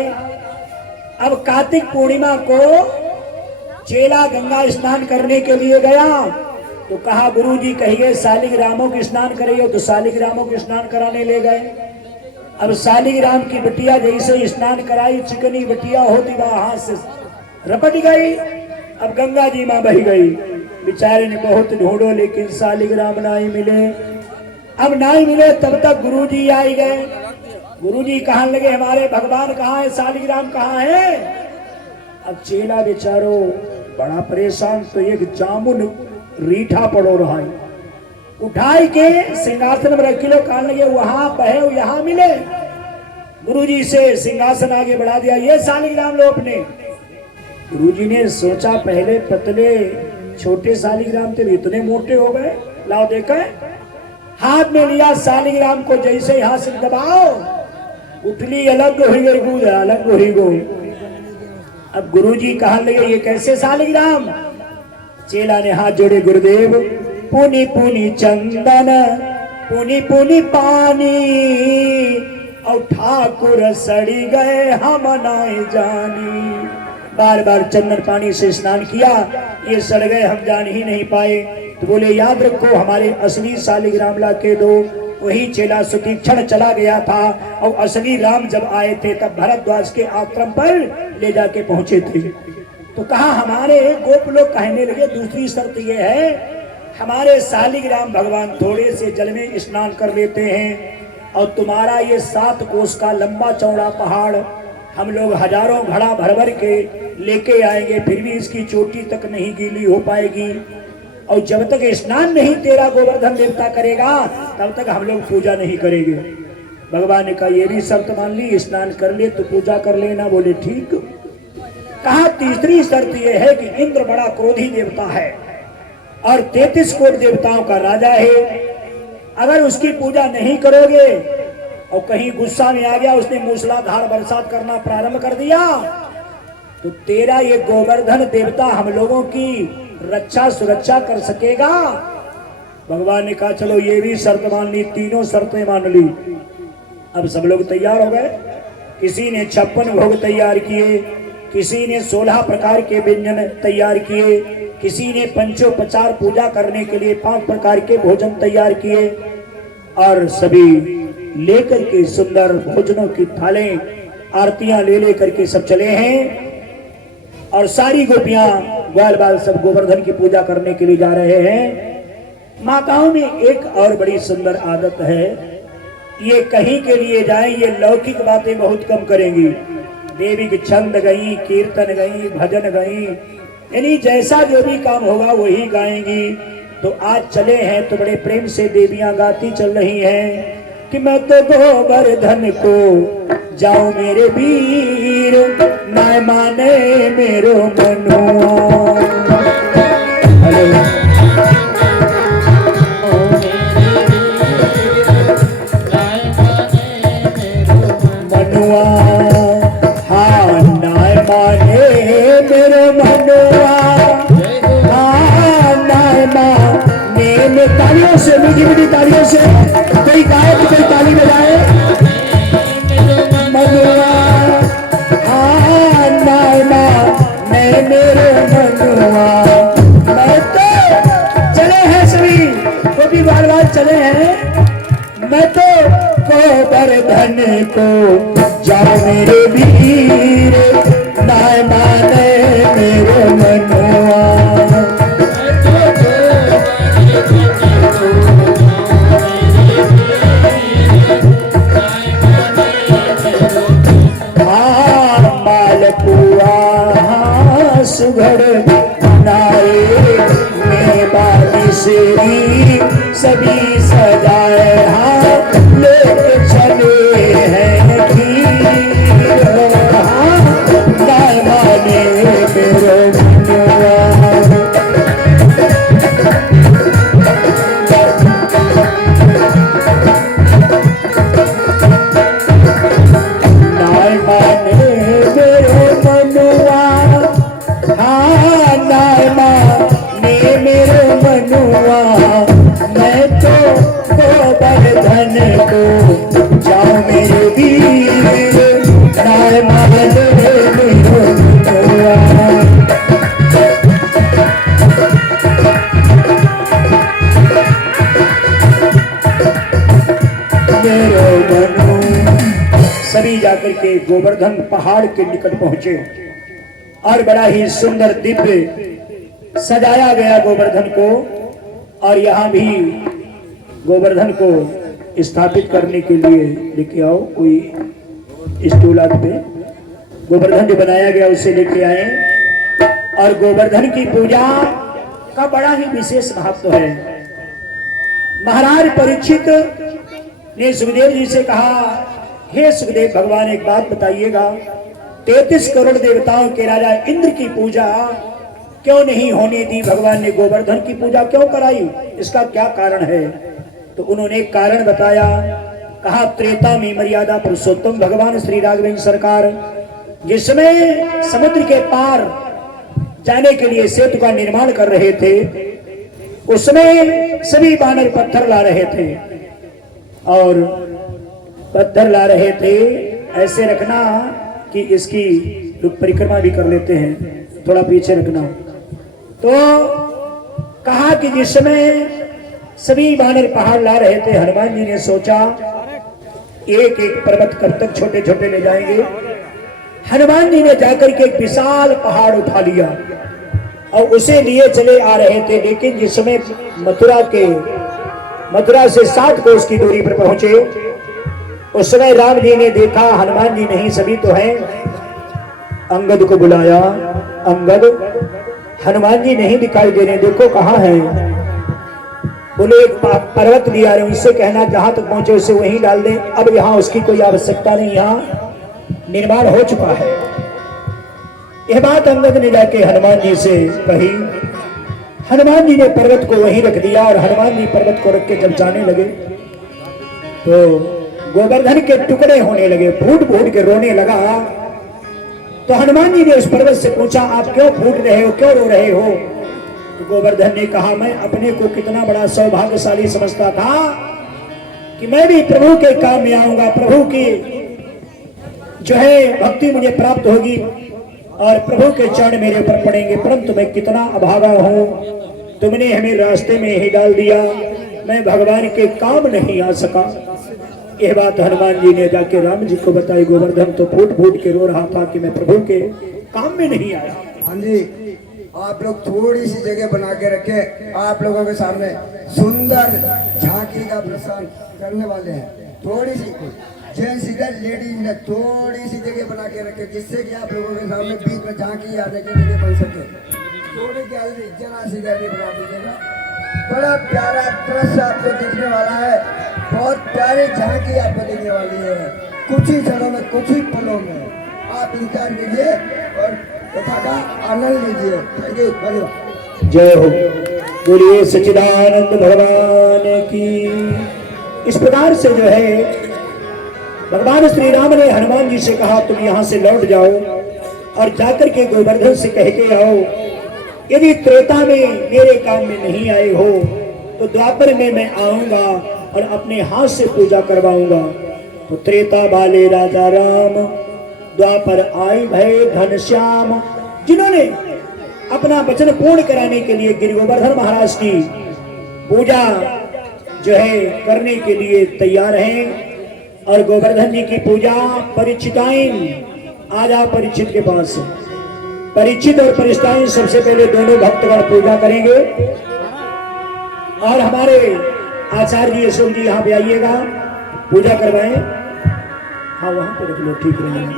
अब कार्तिक पूर्णिमा को चेला गंगा स्नान करने के लिए गया तो कहा गुरु जी कहिए शालिग्रामों के स्नान करिए। तो शालिग्रामों के स्नान कराने ले गए। अब शालिग्राम की बिटिया जैसे स्नान कराई, चिकनी बिटिया होती वहां से रपट गई। अब गंगा जी मां बह गई। बेचारे ने बहुत ढूंढो लेकिन शालिग्राम नहीं मिले। अब नहीं मिले तब तक गुरु जी आई गए। गुरु जी कहने लगे हमारे भगवान कहाँ है, शालिग्राम कहाँ है? अब चेला बेचारो बड़ा परेशान। तो एक जामुन रीठा पड़ो रहा है, उठाई के सिंहासन में रख लो। कहने लगे वहां पहे यहाँ मिले। गुरु जी से सिंहासन आगे बढ़ा दिया, ये शालिग्राम लो अपने। गुरु जी ने सोचा पहले पतले छोटे शालिग्राम थे, इतने मोटे हो गए, लाओ देखा। हाथ में लिया शालिग्राम को, जैसे हाथ से दबाओ उठली अलग हो गई, अलग हो गई। अब गुरुजी कहने लगे ये कैसे शालिग्राम? चेला ने हाथ जोड़े, गुरुदेव पुनी पुनी चंदन पुनी पुनी पानी, और ठाकुर सड़ी गए हम नहीं जानी। बार बार चंदन पानी से स्नान किया, ये सड़ गए हम जान ही नहीं पाए। तो बोले याद रखो हमारे असली शालिग्राम ला के दो। वही चेला सुतीक्षण चला गया था और असली राम जब आए थे तब भरद्वाज के आश्रम पर ले जाके पहुंचे थे। तो कहा हमारे गोप लोग कहने लगे दूसरी शर्त ये है, हमारे शालिग्राम भगवान थोड़े से जल में स्नान कर लेते हैं और तुम्हारा ये 7 कोस का लंबा चौड़ा पहाड़ हम लोग हजारों घड़ा भर भर के लेके आएंगे, फिर भी इसकी चोटी तक नहीं गीली हो पाएगी। और जब तक स्नान नहीं तेरा गोवर्धन देवता करेगा तब तक हम लोग पूजा नहीं करेंगे। भगवान ने कहा ये भी शर्त मान ली, स्नान कर ले तो पूजा कर लेना। बोले ठीक। कहा तीसरी शर्त यह है कि इंद्र बड़ा क्रोधी देवता है और 33 कोट देवताओं का राजा है। अगर उसकी पूजा नहीं करोगे और कहीं गुस्सा में आ गया, उसने मूसलाधार बरसात करना प्रारंभ कर दिया, तो तेरा ये गोवर्धन देवता हम लोगों की रक्षा सुरक्षा कर सकेगा? भगवान ने कहा चलो ये भी शर्त मान ली, तीनों शर्तें मान ली। अब सब लोग तैयार हो गए। किसी ने 56 भोग तैयार किए, किसी ने 16 प्रकार के व्यंजन तैयार किए, किसी ने पंचोपचार पूजा करने के लिए 5 प्रकार के भोजन तैयार किए, और सभी लेकर के सुंदर भोजनों की थालें आरतियां ले लेकर के सब चले हैं। और सारी गोपियां ग्वाल बाल सब गोवर्धन की पूजा करने के लिए जा रहे हैं। माताओं में एक और बड़ी सुंदर आदत है, ये कहीं के लिए जाएं, ये लौकिक बातें बहुत कम करेंगी। देवी की छंद गई, कीर्तन गई, भजन गई, यानी जैसा जो भी काम होगा वही गाएंगी। तो आज चले हैं तो बड़े प्रेम से देवियां गाती चल रही हैं कि मैं तो गोवर्धन को जाऊं मेरे वीर, ना माने मेरो मनुआ। मनुआ हाँ नाय माने मेरो मनुआ, हाँ नाय माने। तालियों से, मीठी मीठी तालियों से कोई गाए तो कोई ताली बजाए। मनुआ हाँ नाय माने मेरो मनुआ। मैं तो चले हैं सभी, वो भी बार बार चले हैं। मैं तो गोवर्धन को जाओ मेरे वीर, नाय माने मेरो मनुआ। मालपुआ सुघड़ नाए में बारिशरी सभी सजाए, हाँ लेके चले हैं खीर, हाँ नाय माने मेरो मनुआ। नाय माने मेरो मनुआ, हाँ नाय माने मेरो मनुआ। मैं तो गोवर्धन को जाऊं मेरे वीर, नाय माने मेरो मनुआ। मेरो मनु। सभी जाकर के गोवर्धन पहाड़ के निकट पहुंचे और बड़ा ही सुंदर दिव्य सजाया गया गोवर्धन को। और यहाँ भी गोवर्धन को स्थापित करने के लिए लेके आओ कोई स्टूल पे। गोवर्धन जो बनाया गया उसे लेके आए। और गोवर्धन की पूजा का बड़ा ही विशेष महत्व है। महाराज परीक्षित ने सुखदेव जी से कहा, हे सुखदेव भगवान एक बात बताइएगा, 33 करोड़ देवताओं के राजा इंद्र की पूजा क्यों नहीं होने दी, भगवान ने गोवर्धन की पूजा क्यों कराई, इसका क्या कारण है? तो उन्होंने एक कारण बताया। कहा त्रेता में मर्यादा पुरुषोत्तम भगवान श्री राघवेंद्र सरकार जिसमें समुद्र के पार जाने के लिए सेतु का निर्माण कर रहे थे, उसमें सभी वानर पत्थर ला रहे थे और पत्थर ला रहे थे। ऐसे रखना कि इसकी लोग परिक्रमा भी कर लेते हैं, थोड़ा पीछे रखना। तो कहा कि जिसमें सभी वानर पहाड़ ला रहे थे, हनुमान जी ने सोचा एक एक पर्वत कब तक छोटे छोटे ले जाएंगे। हनुमान जी ने जाकर के एक विशाल पहाड़ उठा लिया और उसे लिए चले आ रहे थे। लेकिन जिस समय मथुरा से 7 कोस की दूरी पर पहुंचे, उस समय राम जी ने देखा हनुमान जी नहीं, सभी तो हैं। अंगद को बुलाया, अंगद हनुमान जी नहीं दिखाई दे रहे, देखो कहाँ है। बोले एक पर्वत भी आ रहे, उससे कहना जहां तक पहुंचे उसे वहीं डाल दें, अब यहाँ उसकी कोई आवश्यकता नहीं, यहाँ निर्माण हो चुका है। यह बात अंगद ने जाके हनुमान जी से कही। हनुमान जी ने पर्वत को वहीं रख दिया और हनुमान जी पर्वत को रख के जब जाने लगे तो गोवर्धन के टुकड़े होने लगे, फूट फूट के रोने लगा। तो हनुमान जी ने उस पर्वत से पूछा, आप क्यों फूट रहे हो, क्यों रो रहे हो? तो गोवर्धन ने कहा, मैं अपने को कितना बड़ा सौभाग्यशाली समझता था कि मैं भी प्रभु के काम में आऊंगा, प्रभु की जो है भक्ति मुझे प्राप्त होगी और प्रभु के चरण मेरे ऊपर पड़ेंगे, परंतु मैं कितना अभागा हूं, तुमने हमें रास्ते में ही डाल दिया, मैं भगवान के काम नहीं आ सका। यह बात हनुमान जी ने जाके राम जी को बताई। गोवर्धन तो फूट फूट के रो रहा था कि मैं प्रभु के काम में नहीं आया। हाँ जी, आप लोग थोड़ी सी जगह बना के रखे, आप लोगों के सामने सुंदर झांकी का प्रस्थान करने वाले हैं। थोड़ी सी जेंट्स इधर, लेडीज इधर, थोड़ी सी जगह बना के रखे जिससे कि आप लोगों के सामने बीच में झांकी आने की जगह बन सके। थोड़ी गैलरी जरा सी गैलरी बना दीजिएगा। बड़ा प्यारा दृश्य आपको दिखने वाला है, बहुत प्यारी झांकी आपको दिखने वाली है। कुछ ही क्षणों में, कुछ ही पलों में आप इंतजार कीजिए और कथा का आनंद लीजिए। थैंक यू, धन्यवाद। जय हो, बोलिए सच्चिदानंद भगवान की। इस प्रकार से जो है भगवान श्री राम ने हनुमान जी से कहा, तुम यहाँ से लौट जाओ और जाकर के गोवर्धन से कह के आओ, यदि त्रेता में मेरे काम में नहीं आए हो तो द्वापर में मैं आऊंगा और अपने हाथ से पूजा करवाऊंगा। तो त्रेता वाले राजा राम, द्वापर आए भय घनश्याम, जिन्होंने अपना वचन पूर्ण कराने के लिए गिरि गोवर्धन महाराज की पूजा जो है करने के लिए तैयार हैं। और गोवर्धन जी की पूजा परीक्षिताइन, आज आप परीक्षित के पास, परीक्षित और परिष्ठाइन सबसे पहले दोनों भक्तगण पूजा करेंगे। और हमारे आचार्य जी अशोक जी यहाँ पे आइएगा, पूजा करवाएं। हाँ वहां पे रख लो, ठीक रहेगा।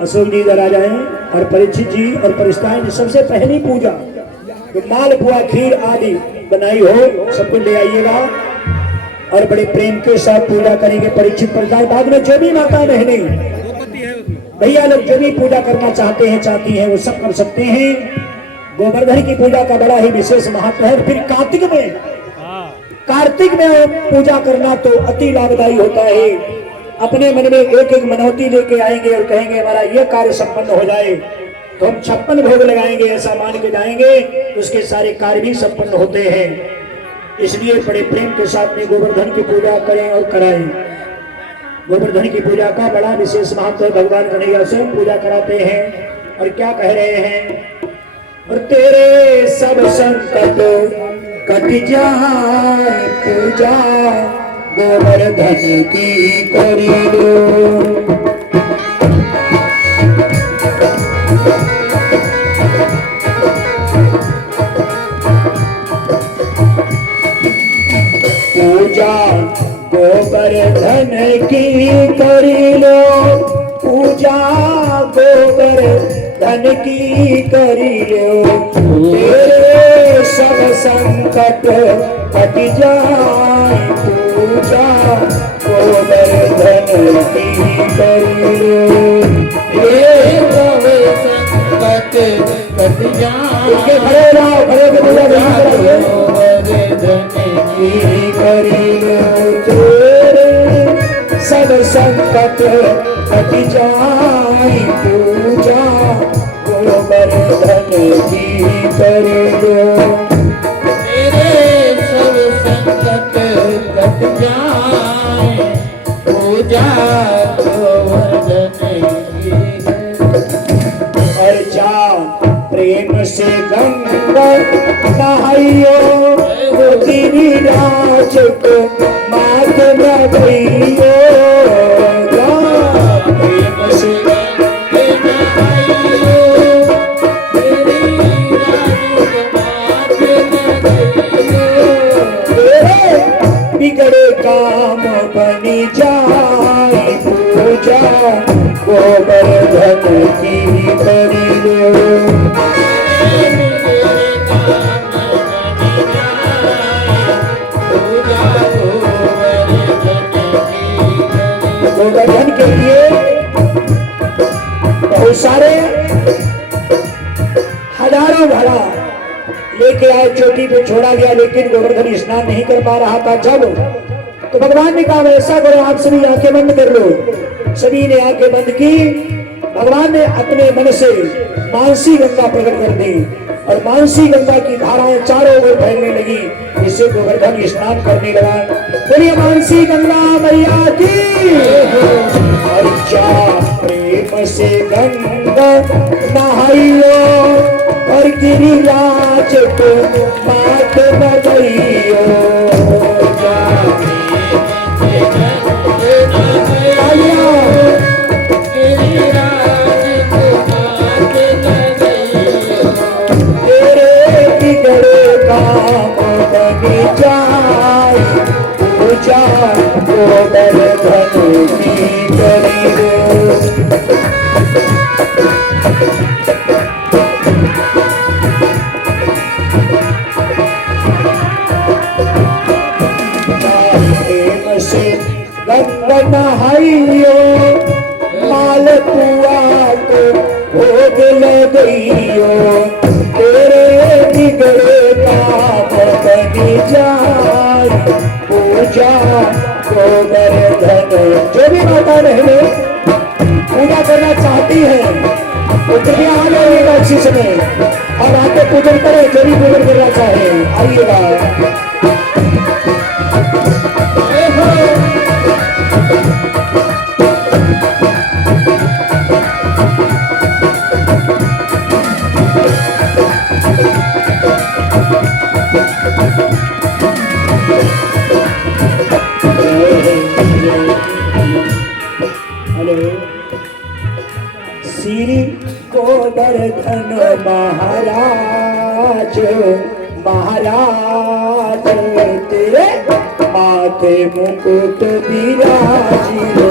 अशोक जी इधर आ जाए और परीक्षित जी और परिष्ठाइन जी सबसे पहली पूजा तो मालपुआ खीर आदि बनाई हो सबको ले आइएगा और बड़े प्रेम के साथ पूजा करेंगे। परीक्षित परिष्ठाइन बाद में जो भी माता बहने भैया लोग जो भी पूजा करना चाहते हैं चाहती हैं वो सब कर सकते हैं। गोवर्धन की पूजा का बड़ा ही विशेष महत्व है। फिर कार्तिक में पूजा करना तो अति लाभदायी होता है। अपने मन में एक एक मनौती लेके आएंगे और कहेंगे हमारा ये कार्य संपन्न हो जाए तो हम 56 भोग लगाएंगे, ऐसा मान के जाएंगे तो उसके सारे कार्य भी संपन्न होते हैं। इसलिए बड़े प्रेम के साथ में गोवर्धन की पूजा करें और कराएं। गोवर्धन की पूजा का बड़ा विशेष महत्व है। भगवान कन्हैया स्वयं पूजा कराते हैं और क्या कह रहे हैं, और तेरे सब संकट कट जाए पूजा गोवर्धन की करी लो। पूजा गोवर्धन की करी लो, पूजा गोवर्धन की करी लो, तेरे सब संकट कट जाए पूजा गोवर्धन की करी लो। तेरे सब संकट कट जाए, उसके भरे रहो, भरे के पूजा की करी लो, तेरे सब संकट कट जाए पूजा गोवर्धन की करी लो। तेरे सब संकट कट जाए पूजा गोवर्धन की। और जाओ प्रेम से गंगा नहाइयो, गिरिराज को मात न भइयो। प्रेम से बिगड़े काम बनी जाए पूजा गोवर्धन की करी लो। हजारों घड़ा लेके आए, चोटी पे छोड़ा गया, लेकिन गोवर्धन स्नान नहीं कर पा रहा था। जब तो भगवान ने कहा ऐसा करो, आप सभी आंखें बंद कर लो। सभी ने आंखें बंद की। भगवान ने अपने मन से मानसी गंगा प्रकट कर दी और मानसी गंगा की धाराएं चारों ओर फैलने लगी। इससे गोवर्धन स्नान करने लगा। बोलिए मानसी गंगा मैया की। और जा प्रेम से गंगा नहाइयो और गिरिराज को मात न गइयो। पूजा गोवर्धन की करियो। प्रेम से गंगा नहाइयो मालपुआ को भोग लगइयो। तेरे बिगड़े काम बनी जाए पूजा गोवर्धन। जो भी माता बहने पूजा करना चाहती है वो कृपया आ जाइएगा इसी समय और आके पूजन करें। जो भी पूजन करना चाहे आइएगा। श्री गोवर्धन महाराज महाराज तेरे माथे मुकुट विराजियो।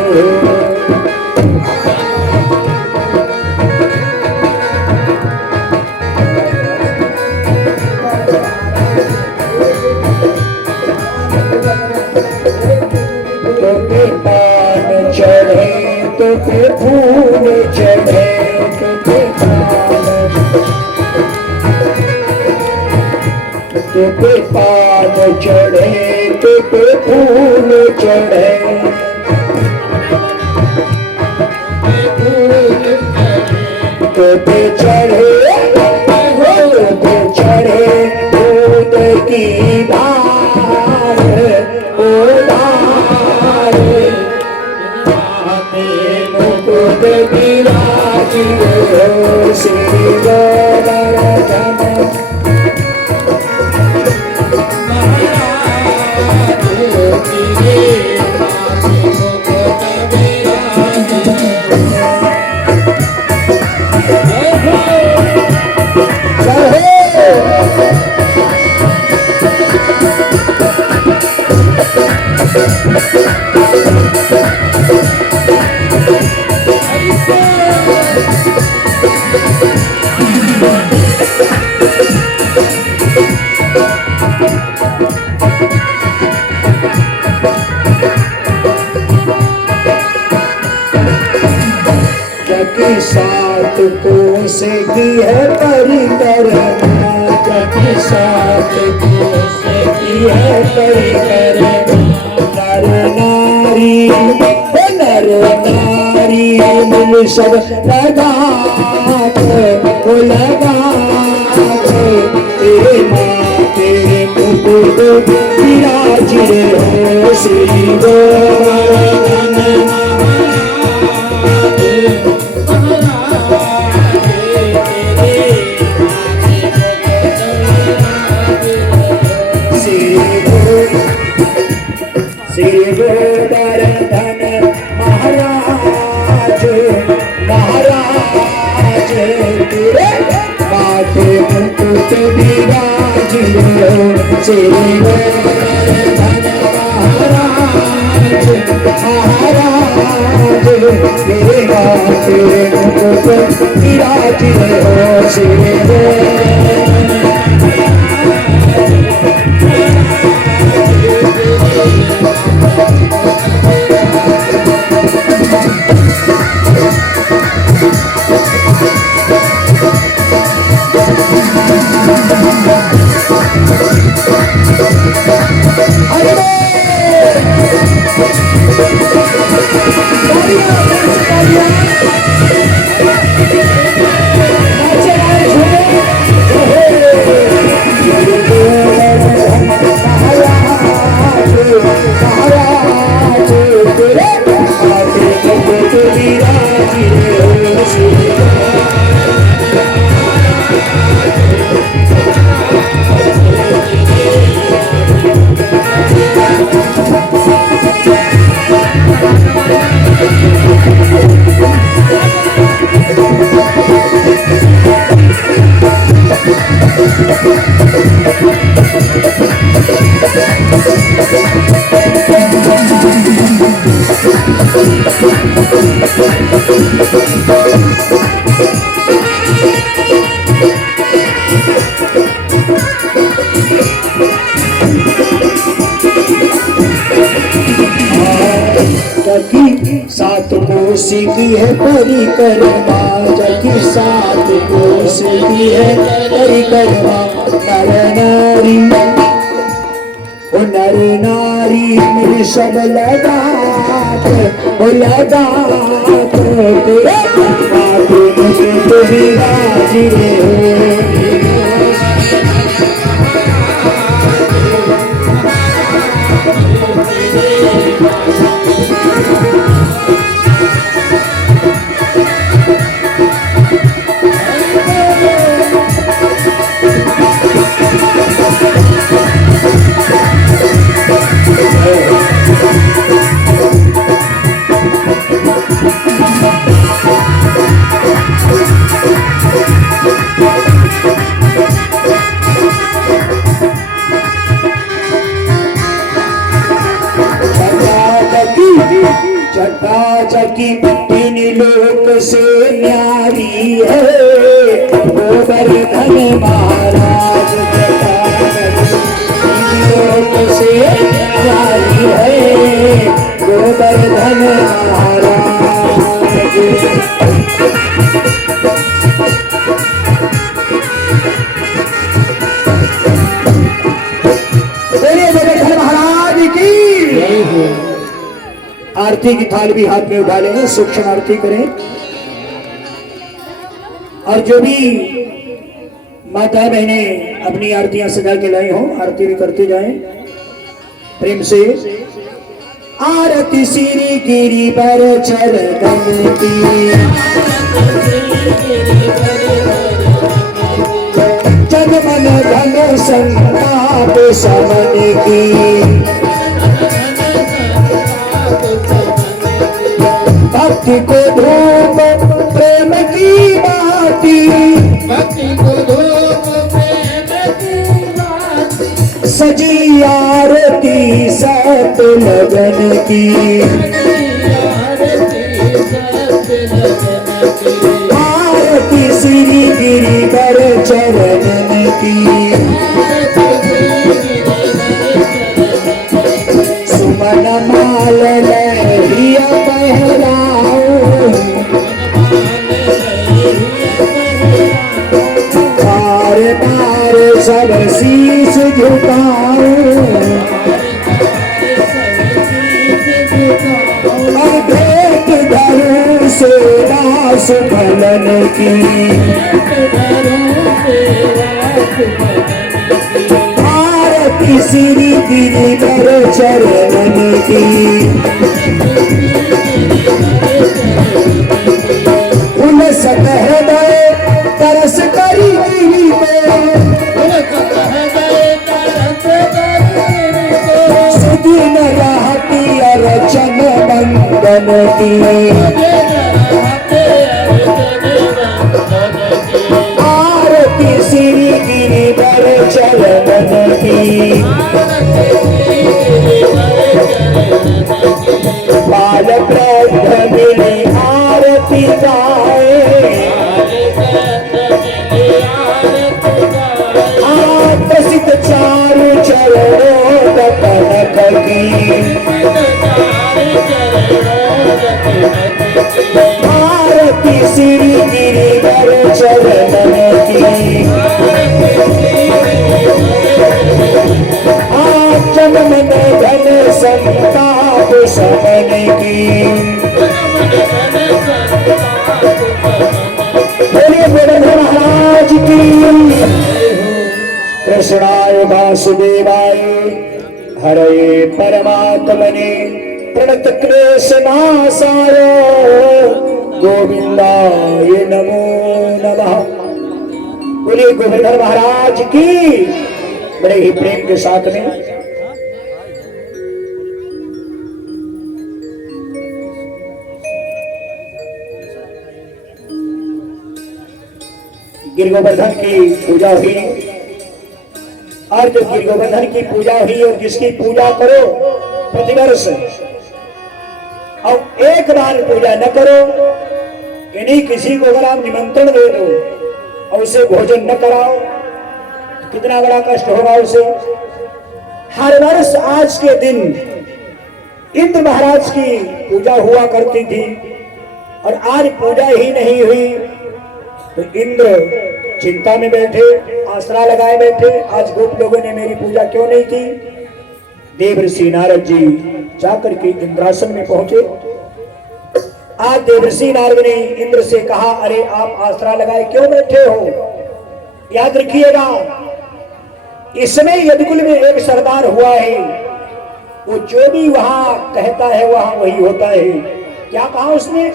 तो पान चढ़े तो फूल चढ़े तो पान चढ़े तो फूल चढ़े। तो चढ़े तो चढ़े दूध की धार ओ धार। मुकुट विराजियो श्री गोवर्धन सात कोस की है परिक्रमा। जबकि सात कोस की है परिक्रमा। नर नारी मिल सब लगा तेरे माथे मुकुट विराजियो श्री गोवर्धन श्री गोवर्धन महाराज महाराज तेरे माथे मुकुट विराजियो श्री गोवर्धन महाराज महाराज तेरे माथे मुकुट विराजियो श्री गोवर्धन सात कोस की है परिक्रमा, जकी सात कोस की है परिक्रमा। नर नारी ओ नर नारी में सब लगा तेरे तुम्हें राजी रे। चकाचकी तीन लोक से न्यारी है, गोवर्धन महाराज। तीन लोक से न्यारी है, गोवर्धन महाराज। गोवर्धन महाराज की आरती की थाल भी हाथ में उठा लें, सूक्ष्म आरती करें। और जो भी माता बहने अपनी आरतियां सजा के लाए हो, आरती भी करते जाएं प्रेम से। आरती श्री गिरी पर चरण की, जन मन धन संताप समन की। भक्ति को धूप प्रेम की बाती, भक्ति को धूप प्रेम की बाती। सजी आरती सत लगन की, आरती श्री गिरिवर चरणन की। सुमन माल लहरिया पहराऊं, बार बार सब शीश झुकाऊं। और भेंट धरूं सेवा सुफलन की, आरती श्री गिरिवर चरणन की। उलसत हृदय तरस करी सुदिन रहती अर्चन बंदन की। आरती श्री गिरिवर चरणन की। बाल प्रौढ़ मिले आरती गाए, प्रसिद्ध चारु चरणों कनक की। आरती श्री गिरिवर चरणन की। जन्म में धन संताप समन की। बोलिए गोवर्धन महाराज की। कृष्णाय वासुदेवाय हरे परमात्मने प्रणत क्लेश नाशाय गोविंदाय नमो नमः। बोलिए गोवर्धन महाराज की। बड़े ही प्रेम के साथ में गिर गोवर्धन की पूजा हुई। और जब गिर गोवर्धन की पूजा हुई और जिसकी पूजा करो प्रतिवर्ष और एक बार पूजा न करो, यानी किसी को अगर आप निमंत्रण दे दो और उसे भोजन न कराओ, कितना बड़ा कष्ट होगा उसे। हर वर्ष आज के दिन इंद्र महाराज की पूजा हुआ करती थी और आज पूजा ही नहीं हुई तो इंद्र चिंता में बैठे, आसरा लगाए बैठे। आज गोप लोगों ने मेरी पूजा क्यों नहीं की? देवर्षि नारद जी जाकर के इंद्रासन में पहुंचे। आज देवर्षि नारद ने इंद्र से कहा, अरे आप आसरा लगाए क्यों बैठे हो? याद रखिएगा, इसमें यदुकुल में एक सरदार हुआ है, वो जो भी वहां कहता है वहां वही होता है। क्या कहा उसने?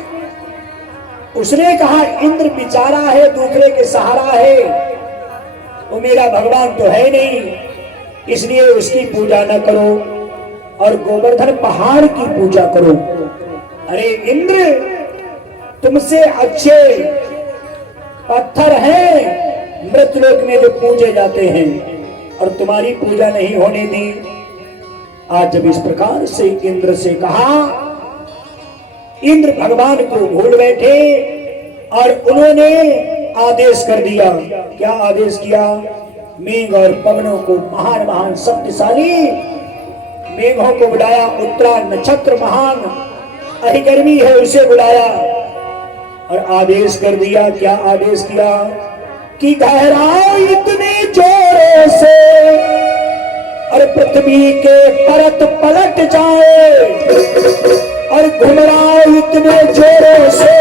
उसने कहा इंद्र बेचारा है, दूसरे के सहारा है, वो मेरा भगवान तो है नहीं, इसलिए उसकी पूजा न करो और गोवर्धन पहाड़ की पूजा करो। अरे इंद्र, तुमसे अच्छे पत्थर हैं मृतलोक में जो पूजे जाते हैं और तुम्हारी पूजा नहीं होने दी। आज जब इस प्रकार से इंद्र से कहा, इंद्र भगवान को भूल बैठे और उन्होंने आदेश कर दिया। क्या आदेश किया? मेघ और पवनों को, महान महान शक्तिशाली मेघों को बुलाया, उत्तरा नक्षत्र महान अधिकर्मी है उसे बुलाया और आदेश कर दिया। क्या आदेश किया? कि गहराओ इतने जोरों से और पृथ्वी के परत पलट जाए और घुमराओ इतने जोरों से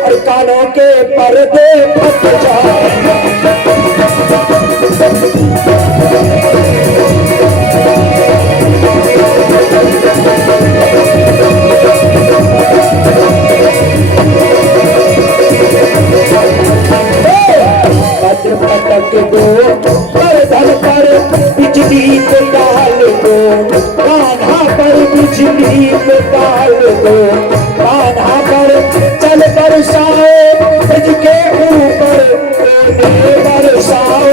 और कानों के पर्दे फट जाए। पटक दो पर धन पर बिजली को डाल दो, कान्हा पर बिजली को डाल दो, कान्हा पर चल बरसाओ ब्रज के ऊपर बरसाओ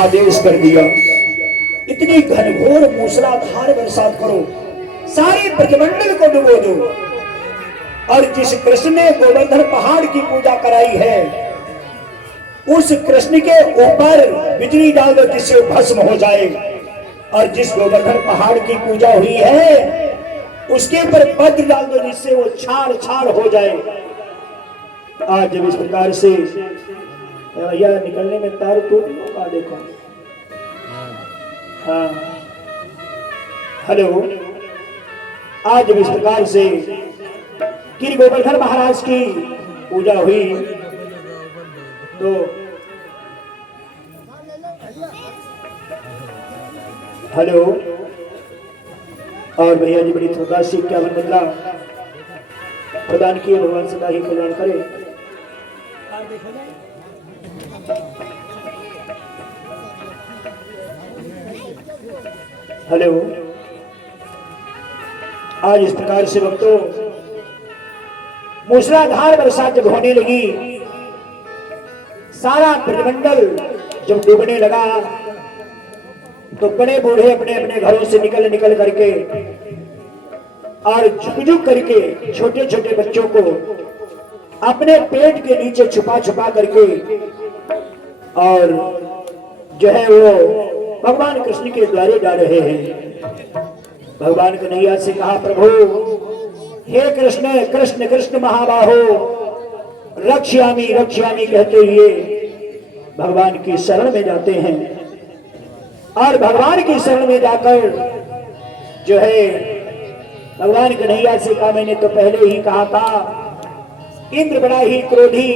आदेश कर दिया। इतनी घनघोर मूसलाधार बरसात करो, सारे ब्रजमंडल को डुबो दो। और जिस कृष्ण ने गोवर्धन पहाड़ की पूजा कराई है, उस कृष्ण के ऊपर बिजली डाल दो जिससे भस्म हो जाए। और जिस गोवर्धन पहाड़ की पूजा हुई है, उसके ऊपर वज्र डाल दो जिससे वो छाड़ छाड़ हो जाए। आज जब इस प्रकार से भैया निकलने में तार टूट होगा, देखो। हाँ, हेलो। आज जब इस प्रकार से गिरि गोवर्धन महाराज की पूजा हुई तो हेलो, और भैया जी बड़ी श्रद्धा से 51 मुद्रा प्रदान किए। भगवान सदा ही कल्याण करे। हेलो, आज इस प्रकार से भक्तों मूसलाधार बरसात जब होने लगी, सारा ब्रजमंडल जब डूबने लगा तो बड़े बूढ़े अपने अपने घरों से निकल करके और झुक करके छोटे छोटे बच्चों को अपने पेट के नीचे छुपा छुपा करके और जो है वो भगवान कृष्ण के द्वारे जा रहे हैं। भगवान कन्हैया से कहा, प्रभु हे कृष्ण कृष्ण कृष्ण महाबाहो रक्ष्यामि रक्ष्यामि कहते हुए भगवान की शरण में जाते हैं। और भगवान की शरण में जाकर जो है भगवान कन्हैया से कहा, मैंने तो पहले ही कहा था इंद्र बड़ा ही क्रोधी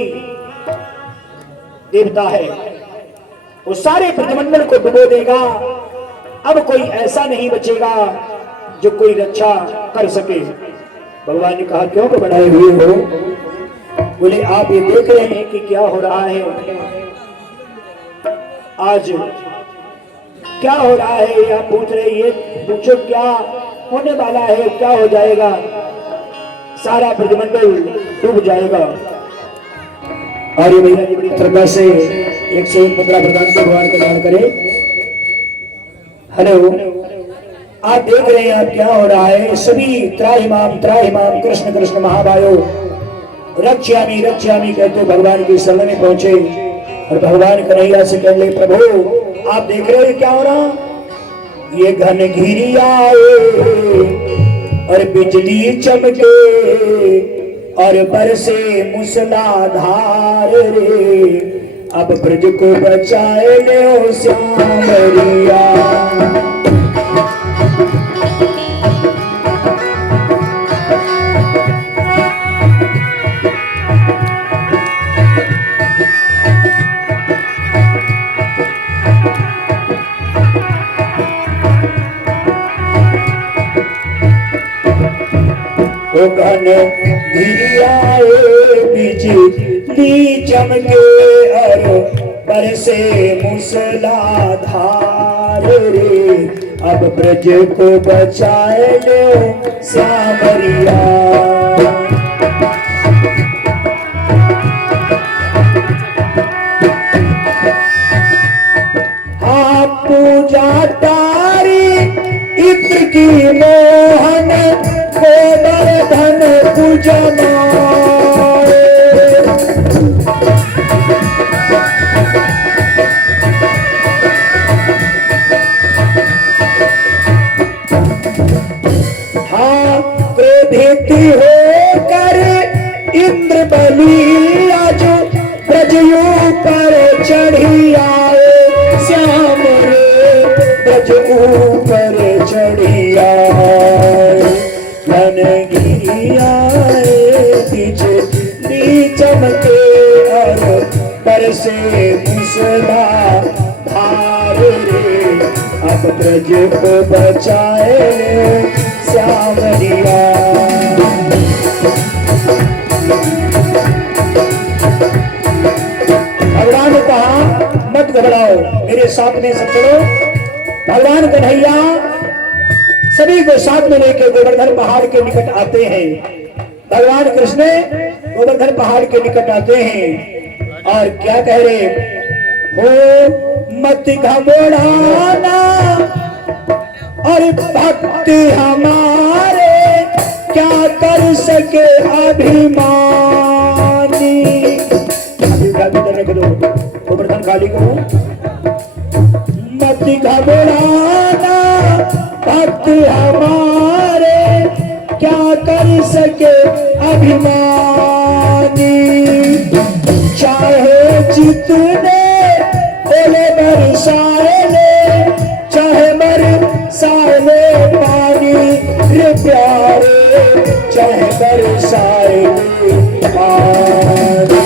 देवता है, वो सारे ब्रजमंडल को डुबो देगा। अब कोई ऐसा नहीं बचेगा जो कोई रक्षा कर सके। भगवान ने कहा, क्यों बढ़ाए हुए हो? बोले, आप ये देख रहे हैं कि क्या हो रहा है। आज क्या हो रहा है या पूछ रहे, ये पूछो क्या होने वाला है, क्या हो जाएगा? सारा ब्रजमंडल डूब जाएगा। और ये भैया जी बड़ी श्रद्धा से 115 प्रदान के भगवान को दान करे। हेलो, आप देख रहे हैं आप क्या हो रहा है। सभी त्राहिमाम कृष्ण कृष्ण महाबायो रक्ष्यामी रक्ष्यामी कहते भगवान की शरण में पहुंचे और भगवान कन्हैया से कह ले प्रभु आप देख रहे हो क्या हो रहा, ये घन घिरी आए और बिजली चमके और बरसे मूसलाधार रे, अब ब्रज को बचाए ले श्यामरिया। घन घिरी आए बिजली चमके और बरसे मूसलाधार रे, अब ब्रज को बचाए लो श्यामरिया। हाँ पूजा तारी इत्र की मोहन गोवर्धन पूजनाए, हाँ क्रोधित होकर इंद्र बलि आज ब्रजयू पर चढ़ी आए, श्याम रे ब्रज ऊपर चढ़ी आए। घन घिरी आए बिजली चमके और बरसे मूसलाधार रे, अब ब्रज को बचाए श्यामरिया। भगवान ने कहा मत घबराओ मेरे साथ में सब चलो। भगवान कन्हैया सभी को साथ में लेकर गोवर्धन पहाड़ के निकट आते हैं। भगवान कृष्ण गोवर्धन पहाड़ के निकट आते हैं और क्या कह रहे हो, मत घबराना और भक्त हमारे क्या कर सके अभिमानी। गोवर्धन खाली करो, मत घबराना भक्त हमारे क्या कर सके अभिमानी। चाहे जितने ओले बरसाए ले, चाहे बरसाए ले पानी रे प्यारे, चाहे बरसाए ले पानी।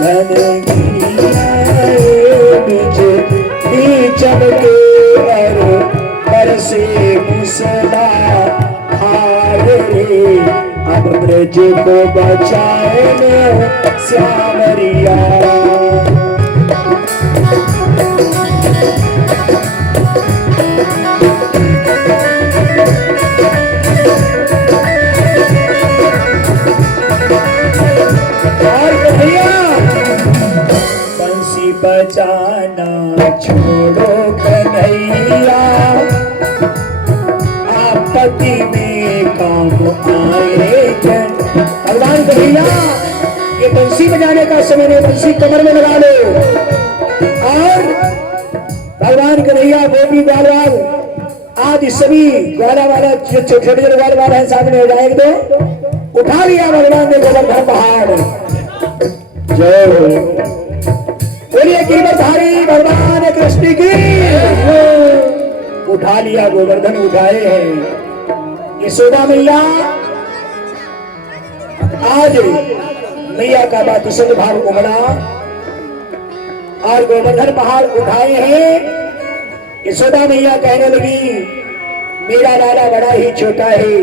घन घिरी आए बिजली चमके और बरसे मूसलाधार रे, अब ब्रज को बचाए लो श्यामरिया। और कन्हैया बंसी बजाना छोड़ो कन्हैया, आपत्ति में काम आएगा। भगवान कन्हैया ये बंसी बजाने का समय नहीं, बंसी कमर में लगा लो। और भगवान कन्हैया गोपी ग्वालवाल आदि सभी ग्वाला वाला जो छोटे छोटे ग्वाल वाला है साथ में हो जाएंगे तो उठा लिया भगवान ने गोवर्धन पहाड़। जय हो बोलिए गिरधारी भगवान कृष्ण की। उठा लिया गोवर्धन उठाए हैं। यशोदा मैया आज मैया का बात भाव उमड़ा और गोवर्धन पहाड़ उठाए हैं। यशोदा मैया कहने लगी मेरा लाला बड़ा ही छोटा है,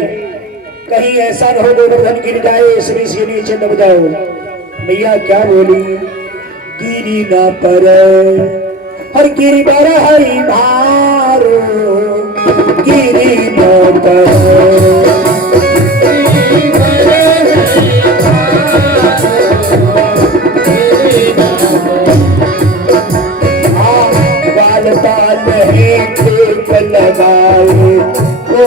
कहीं ऐसा न हो गोवर्धन गिर जाए इसमें से नीचे दब जाओ। मैया क्या बोली, गिरी न पर हर गिरी पर हरी भारो, गिरी न पर लगाए वो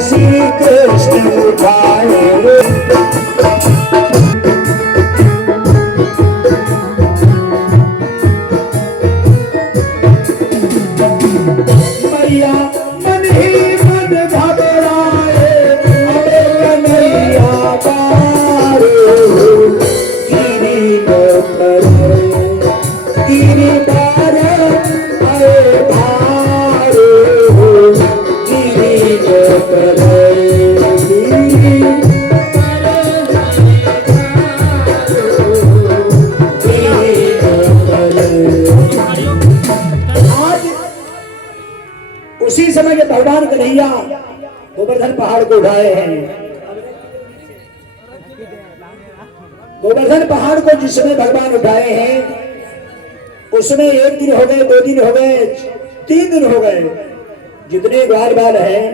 श्री कृष्ण उठाए मैया मन ही मन घबराए अबे कन्हैया पारो गिरी गिरी पार आए भारो गिरी उसी समय के भगवान कन्हैया गोवर्धन पहाड़ को उठाए हैं। गोवर्धन पहाड़ को जिस समय भगवान उठाए हैं उसमें 1 दिन हो गए, 2 दिन हो गए, 3 दिन हो गए। जितने ग्वाल बाल हैं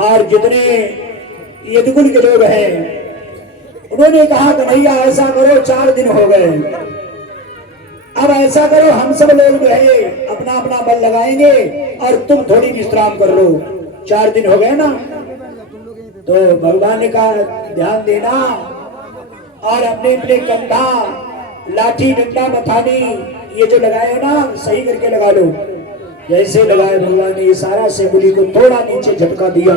और जितने यदुकुल के लोग हैं उन्होंने कहा कन्हैया ऐसा करो 4 दिन हो गए, अब ऐसा करो हम सब लोग जो है अपना अपना बल लगाएंगे और तुम थोड़ी विश्राम कर लो। 4 दिन हो गए ना, तो भगवान ने कहा ध्यान देना और अपने अपने कंधा लाठी डंडा मथानी ये जो लगाए हो ना सही करके लगा लो। जैसे लगाए भगवान ने इशारा से गुली को थोड़ा नीचे झटका दिया।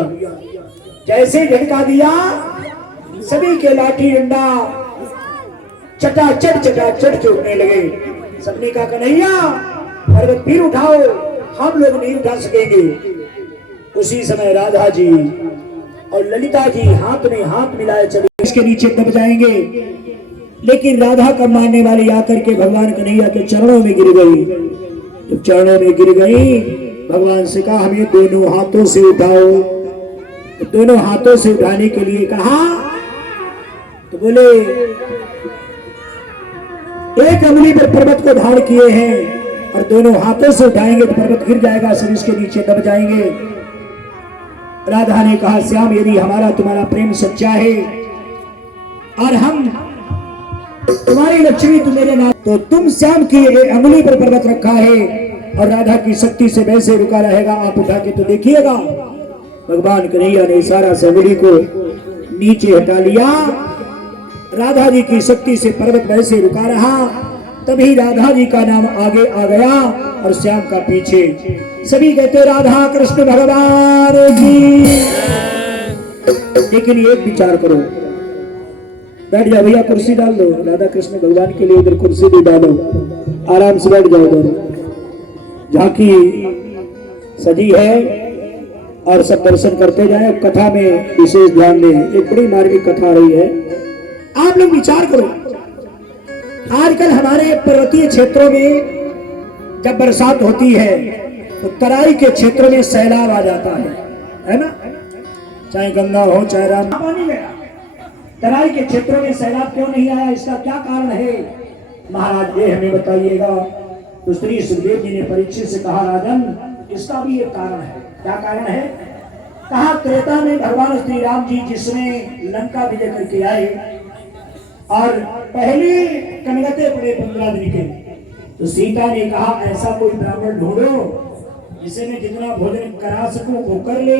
जैसे झटका दिया सभी के लाठी डंडा चटाचट छूटने लगे। सबने कहा कन्हैया पर्वत फिर उठाओ, हम लोग नहीं उठा सकेंगे। उसी समय राधा जी और ललिता जी हाथ में हाथ मिलाए चले, इसके नीचे दब जाएंगे। लेकिन राधा का मानने वाली आकर के भगवान कन्हैया के चरणों में गिर गई। जब चरणों में गिर गई भगवान से कहा हमें दोनों हाथों से उठाओ। दोनों हाथों से उठाने के लिए कहा तो बोले एक अंगुली पर पर्वत को धारण किए हैं और दोनों हाथों से उठाएंगे तो पर्वत गिर जाएगा, सब इसके नीचे दब जाएंगे। राधा ने कहा श्याम यदि हमारा तुम्हारा प्रेम सच्चा है और हम तुम्हारी लक्ष्मी तुम मेरे नाम, तो तुम श्याम की अंगुली पर पर्वत रखा है और राधा की शक्ति से वैसे रुका रहेगा, आप उठा के तो देखिएगा। भगवान कन्हैया ने इशारा से अंगुली को नीचे हटा लिया। राधा जी की शक्ति से पर्वत वैसे रुका रहा। तभी राधा जी का नाम आगे आ गया और श्याम का पीछे। सभी कहते राधा कृष्ण भगवान की। लेकिन एक विचार करो, बैठ जाओ भैया, कुर्सी डाल दो, राधा कृष्ण भगवान के लिए इधर कुर्सी भी डालो, आराम से बैठ जाओ। दोनों झांकी सजी है और सब दर्शन करते जाए। कथा में विशेष ध्यान दें, एक बड़ी मार्मिक कथा रही है। आप लोग विचार करो, आजकल हमारे पर्वतीय क्षेत्रों में जब बरसात होती है तो तराई के क्षेत्र में सैलाब आ जाता है ना, चाहे गंगा हो चाहे राम। पानी गया, तराई के क्षेत्रों में सैलाब क्यों नहीं आया, इसका क्या कारण है महाराज ये हमें बताइएगा। तो श्री सुखदेव जी ने परीक्षित से कहा राजन इसका भी एक कारण है। क्या कारण है? कहा त्रेता में भगवान श्री राम जी जिसमें लंका विजय करके आए और पहले कनगते पड़े 15 दिन के, तो सीता ने कहा ऐसा कोई ब्राह्मण ढूंढो जिसे मैं जितना भोजन करा सकूं वो कर ले।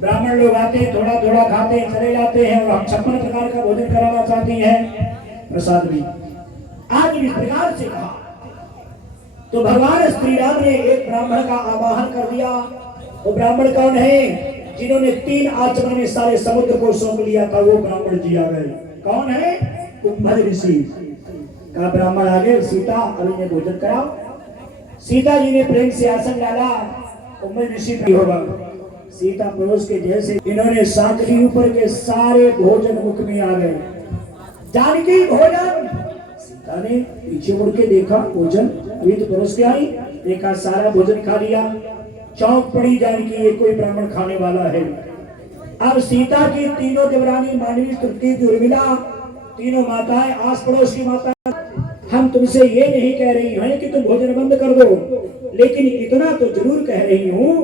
ब्राह्मण लोग आते हैं, थोड़ा थोड़ा खाते हैं, चले जाते हैं और हम 56 प्रकार का भोजन कराना चाहती हैं, प्रसाद भी। आज इस प्रकार से कहा तो भगवान श्री राम ने एक ब्राह्मण का आवाहन कर दिया। वो ब्राह्मण कौन है? जिन्होंने 3 आचमन में सारे समुद्र को सौंप लिया था, वो ब्राह्मण जी आ गए। कौन है? कुंभज ऋषि का ब्राह्मण आ गए। सीता और इन्हें भोजन कराओ। सीता जी ने प्रेम से आसन डाला, कुंभज ऋषि भी होगा। सीता परोस के जैसे इन्होंने सांकली ऊपर के सारे भोजन मुख में आ गए। जानकी भोजन, सीता ने पीछे मुड़ के देखा भोजन अभी तो परोस के आई, देखा सारा भोजन खा लिया। चौंक पड़ी जानकी ये कोई ब्राह्मण खाने वाला है। अब सीता की तीनों देवरानी मानवी तृप्ति उर्मिला, तीनों माताएं आस पड़ोस की माता, हम तुमसे ये नहीं कह रही हैं कि तुम भोजन बंद कर दो, लेकिन इतना तो जरूर कह रही हूँ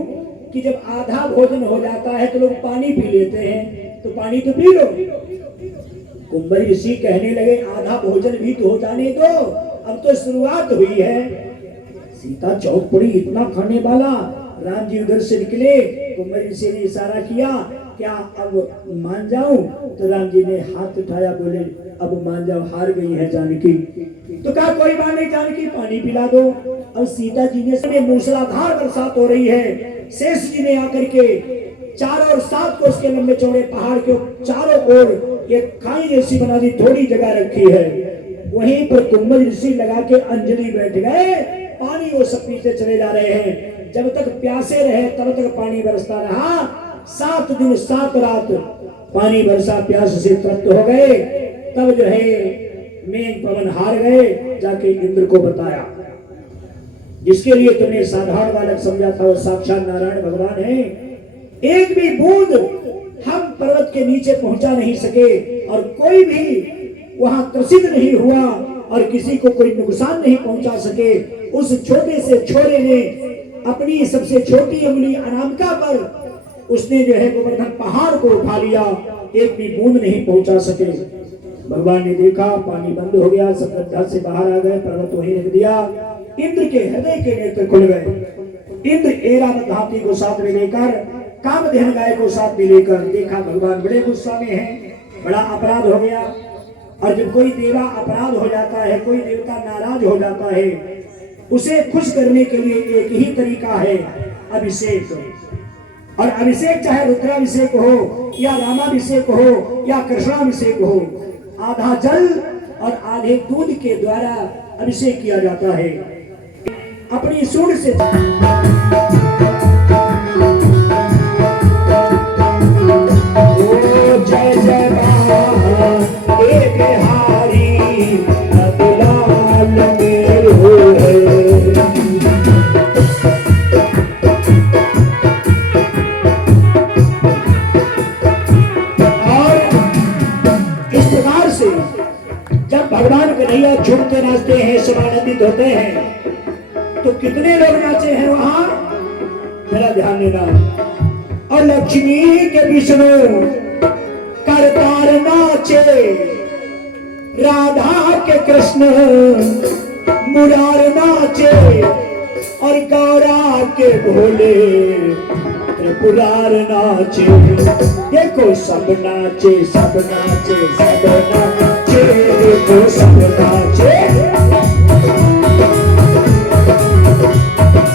कि जब आधा भोजन हो जाता है तो लोग पानी पी लेते हैं, तो पानी तो पी लो। कुंभज ऋषि कहने लगे आधा भोजन भी तो हो जाने दो, अब तो शुरुआत हुई है। सीता चौक पड़ी, इतना खाने वाला। राम जी उधर से निकले, कुंवर ऋषि ने इशारा किया, क्या अब मान जाऊं? तो राम जी ने हाथ उठाया, बोले अब मान जाओ, हार गई है जानकी। तो कहा कोई बात नहीं जानकी, पानी पिला दो। अब सीता जी ने मूसलाधार बरसात हो रही है। शेष जी ने आकर के चारों और 7 कोस के लंबे चौड़े पहाड़ के चारों ओर एक खाई जैसी बना दी, थोड़ी जगह रखी है। वहीं पर कुंवर ऋषि लगा के अंजलि बैठ गए, पानी वो सब पीते चले जा रहे हैं। जब तक प्यासे रहे तब तक पानी बरसता रहा। 7 दिन 7 रात पानी बरसा, प्यास से तृप्त हो गए। तब जो है मेघ पवन हार गए, जाके इंद्र को बताया। जिसके लिए तुमने साधारण बालक समझा था वो साक्षात नारायण भगवान है। एक भी बूंद हम पर्वत के नीचे पहुंचा नहीं सके और कोई भी वहां त्रसित नहीं हुआ और किसी को कोई नुकसान नहीं पहुंचा सके। उस छोटे से छोरे ने अपनी सबसे छोटी उंगली अनामिका पर उसने जो है गोवर्धन पहाड़ को उठा लिया, एक भी बूंद नहीं पहुंचा सके। भगवान ने देखा पानी बंद हो गया, सब गड्ढा से बाहर आ गए, पर्वत वहीं रख दिया। इंद्र के हृदय के नेत्र खुल गए। इंद्र ऐरावत हाथी को साथ में लेकर, कामधेनु गाय को साथ में लेकर देखा भगवान बड़े गुस्सा में हैं, बड़ा अपराध हो गया। और जब कोई देवा अपराध हो जाता है, कोई देवता नाराज हो जाता है, उसे खुश करने के लिए एक ही तरीका है, अभिषेक। और अभिषेक चाहे रुद्राभिषेक हो या रामाभिषेक हो या कृष्णाभिषेक हो, आधा जल और आधे दूध के द्वारा अभिषेक किया जाता है। अपनी सूंड से जय जय बिहारी रतलाल मेरो है। और इस प्रकार से जब भगवान कन्हैया झूमते नाचते हैं, सब आनंदित होते हैं, तो कितने लोग नाचे हैं वहां, मेरा ध्यान देना। और लक्ष्मी के विष्णु करतार नाचे, राधा के कृष्ण मुरार नाचे, और गौरा के भोले त्रिपुरार नाचे। देखो सब नाचे, सब नाचे, सब नाचे, देखो सब नाचे,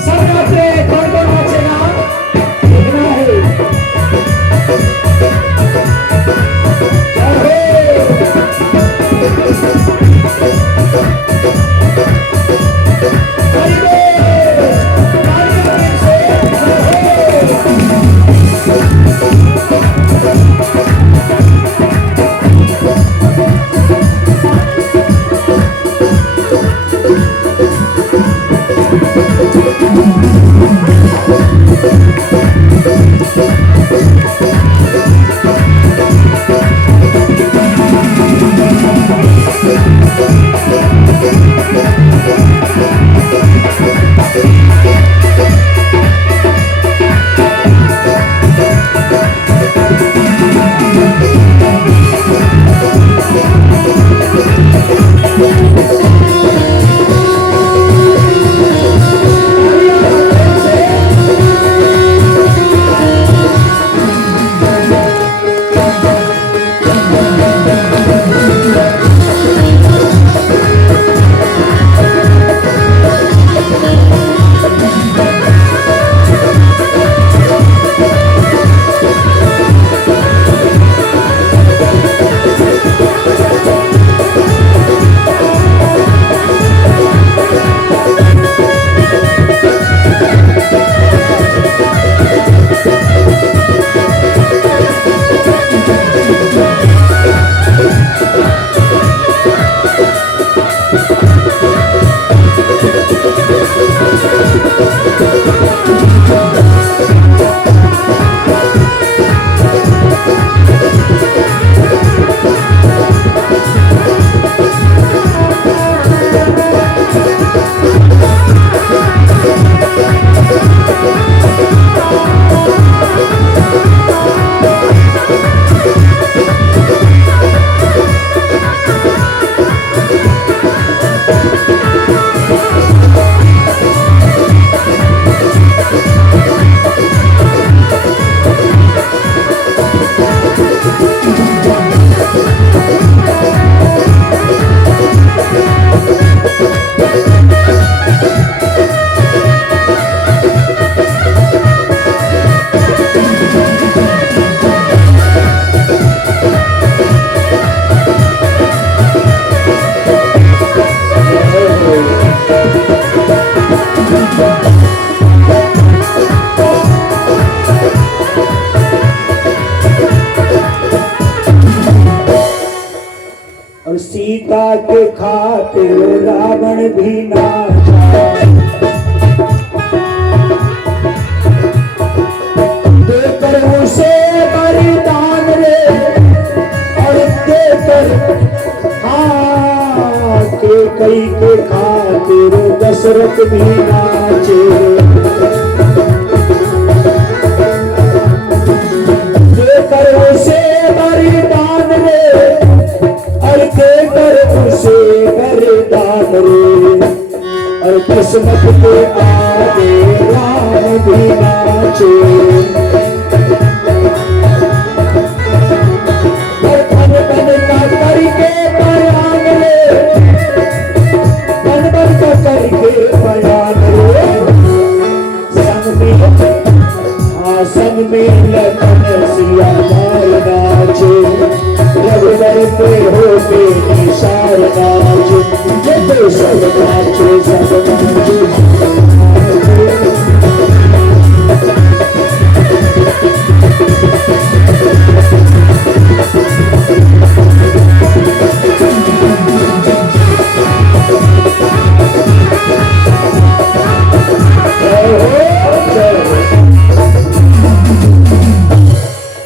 सब नाचे। कौन कौन नाचेगा देखना है। भी नाचा, देकर उसे बलिदान रे, और देकर के कई के खातिर दशरथ भी नाचे, देकर उसे बलिदान रे, और देकर उसे बलिदान रे, और किस्मत के आगे राम भी नाचे, और बन बन का करके बयान रे, बन बन का करके बयान रे, संग में लखन सिया मार नाचे, रघुवर पे होके निसार नाचे, जब सब नाचे सब नाचे।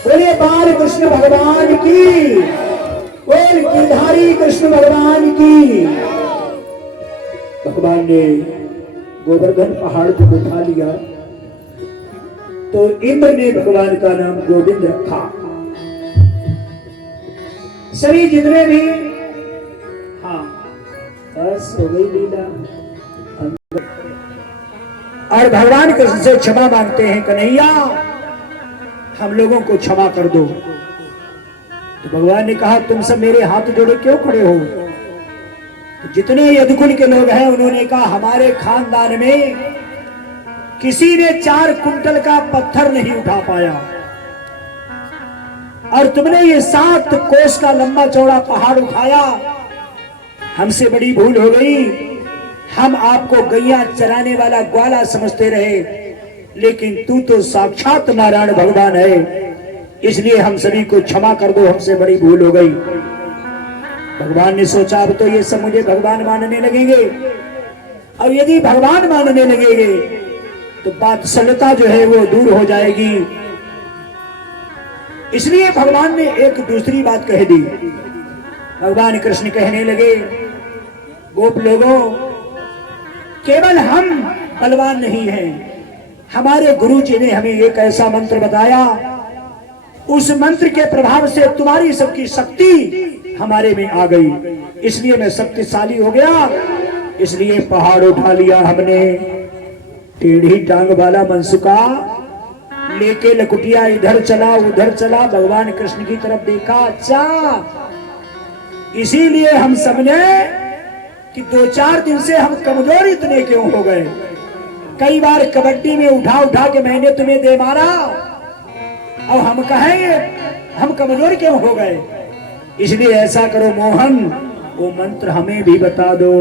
बोलिए बाल कृष्ण भगवान की, बोल गिरधारी कृष्ण भगवान की। भगवान ने गोवर्धन पहाड़ को उठा लिया तो इंद्र ने भगवान का नाम गोविंद रखा। सभी जितने भी, हाँ बस हो गई लीला। और भगवान कृष्ण से क्षमा मांगते हैं, कन्हैया हम लोगों को क्षमा कर दो। तो भगवान ने कहा तुम सब मेरे हाथ जोड़े क्यों खड़े हो? तो जितने यदुकुल के लोग हैं उन्होंने कहा हमारे खानदान में किसी ने 4 कुंटल का पत्थर नहीं उठा पाया, और तुमने ये 7 कोस का लंबा चौड़ा पहाड़ उठाया, हमसे बड़ी भूल हो गई। हम आपको गैया चराने वाला ग्वाला समझते रहे, लेकिन तू तो साक्षात नारायण भगवान है, इसलिए हम सभी को क्षमा कर दो, हमसे बड़ी भूल हो गई। भगवान ने सोचा अब तो ये सब मुझे भगवान मानने लगेंगे, और यदि भगवान मानने लगेंगे तो वात्सल्यता जो है वो दूर हो जाएगी। इसलिए भगवान ने एक दूसरी बात कह दी। भगवान कृष्ण कहने लगे, गोप लोगों, केवल हम बलवान नहीं हैं, हमारे गुरु जी ने हमें एक ऐसा मंत्र बताया, उस मंत्र के प्रभाव से तुम्हारी सबकी शक्ति हमारे में आ गई, इसलिए मैं शक्तिशाली हो गया, इसलिए पहाड़ उठा लिया हमने। टेढ़ी टांग वाला मनसुका लेके लकुटिया इधर चला उधर चला, भगवान कृष्ण की तरफ देखा, अच्छा इसीलिए हम समझे कि 2-4 दिन से हम कमजोर इतने क्यों हो गए। कई बार कबड्डी में उठा उठा के मैंने तुम्हें दे मारा, और हम कहेंगे हम कमजोर क्यों हो गए। इसलिए ऐसा करो मोहन, वो मंत्र हमें भी बता दो।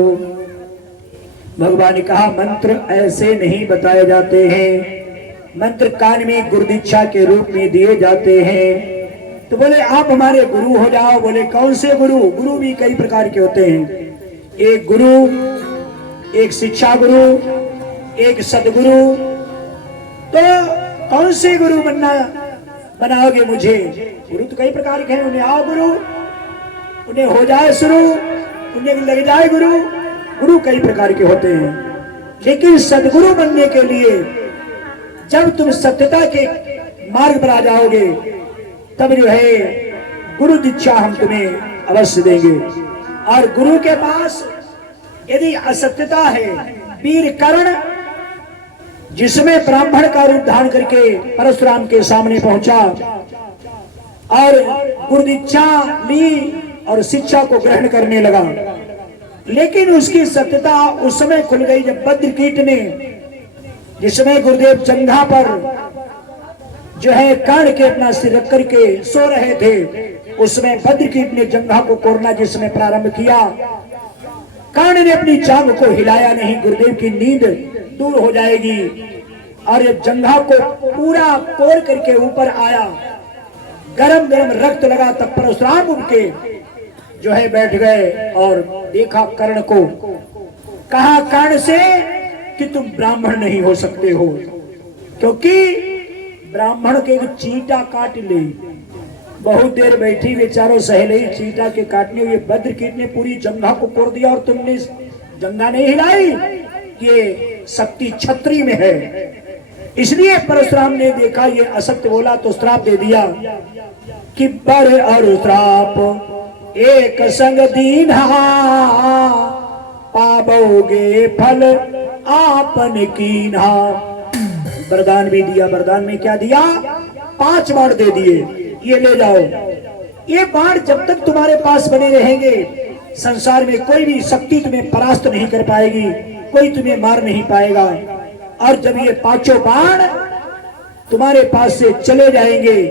भगवान ने कहा मंत्र ऐसे नहीं बताए जाते हैं, मंत्र कान में गुरुदीक्षा के रूप में दिए जाते हैं। तो बोले आप हमारे गुरु हो जाओ। बोले कौन से गुरु? गुरु भी कई प्रकार के होते हैं, एक गुरु, एक शिक्षा गुरु, एक सदगुरु। तो कौन से गुरु बनाओगे मुझे? गुरु तो कई प्रकार के हैं, उन्हें आओ गुरु, उन्हें हो जाए शुरू, उन्हें लग जाए गुरु। गुरु कई प्रकार के होते हैं, लेकिन सदगुरु बनने के लिए जब तुम सत्यता के मार्ग पर आ जाओगे तब जो है गुरु दीक्षा हम तुम्हें अवश्य देंगे। और गुरु के पास यदि असत्यता है, वीर कर्ण जिसमें ब्राह्मण का रूप धारण करके परशुराम के सामने पहुंचा और गुरु दीक्षा ली और शिक्षा को ग्रहण करने लगा, लेकिन उसकी सत्यता उस समय खुल गई जब बद्रकीट ने, जिसमें गुरुदेव जंघा पर जो है कर्ण के अपना सिर रख करके सो रहे थे, उसमें बद्रकीट ने जंघा को कोरना जिसमें प्रारंभ किया। कर्ण ने अपनी जांघ को हिलाया नहीं, गुरुदेव की नींद दूर हो जाएगी। और जब जंघा को पूरा कोर करके ऊपर आया, गरम गरम रक्त लगा, तब परशुराम उठ के जो है बैठ गए और देखा कर्ण को। कहा कारण से कि तुम ब्राह्मण नहीं हो सकते हो, क्योंकि ब्राह्मण के एक चींटा काट ले। बहुत देर बैठी हुई चारों सहेली चींटा के काटने हुए बद्रकीट ने पूरी जंघा को तोड़ दिया और तुमने जंघा नहीं हिलाई। ये शक्ति छत्री में है। इसलिए परशुराम ने देखा ये असत्य बोला तो श्राप दे दिया कि बर और श्राप एक संग दीन्हा, पाबोगे फल आपन कीन्हा। वरदान भी दिया। वरदान में क्या दिया? 5 बाण दे दिए, ये ले जाओ। ये बाण जब तक तुम्हारे पास बने रहेंगे, संसार में कोई भी शक्ति तुम्हें परास्त नहीं कर पाएगी, कोई तुम्हें मार नहीं पाएगा। और जब ये 5 बाण तुम्हारे पास से चले जाएंगे,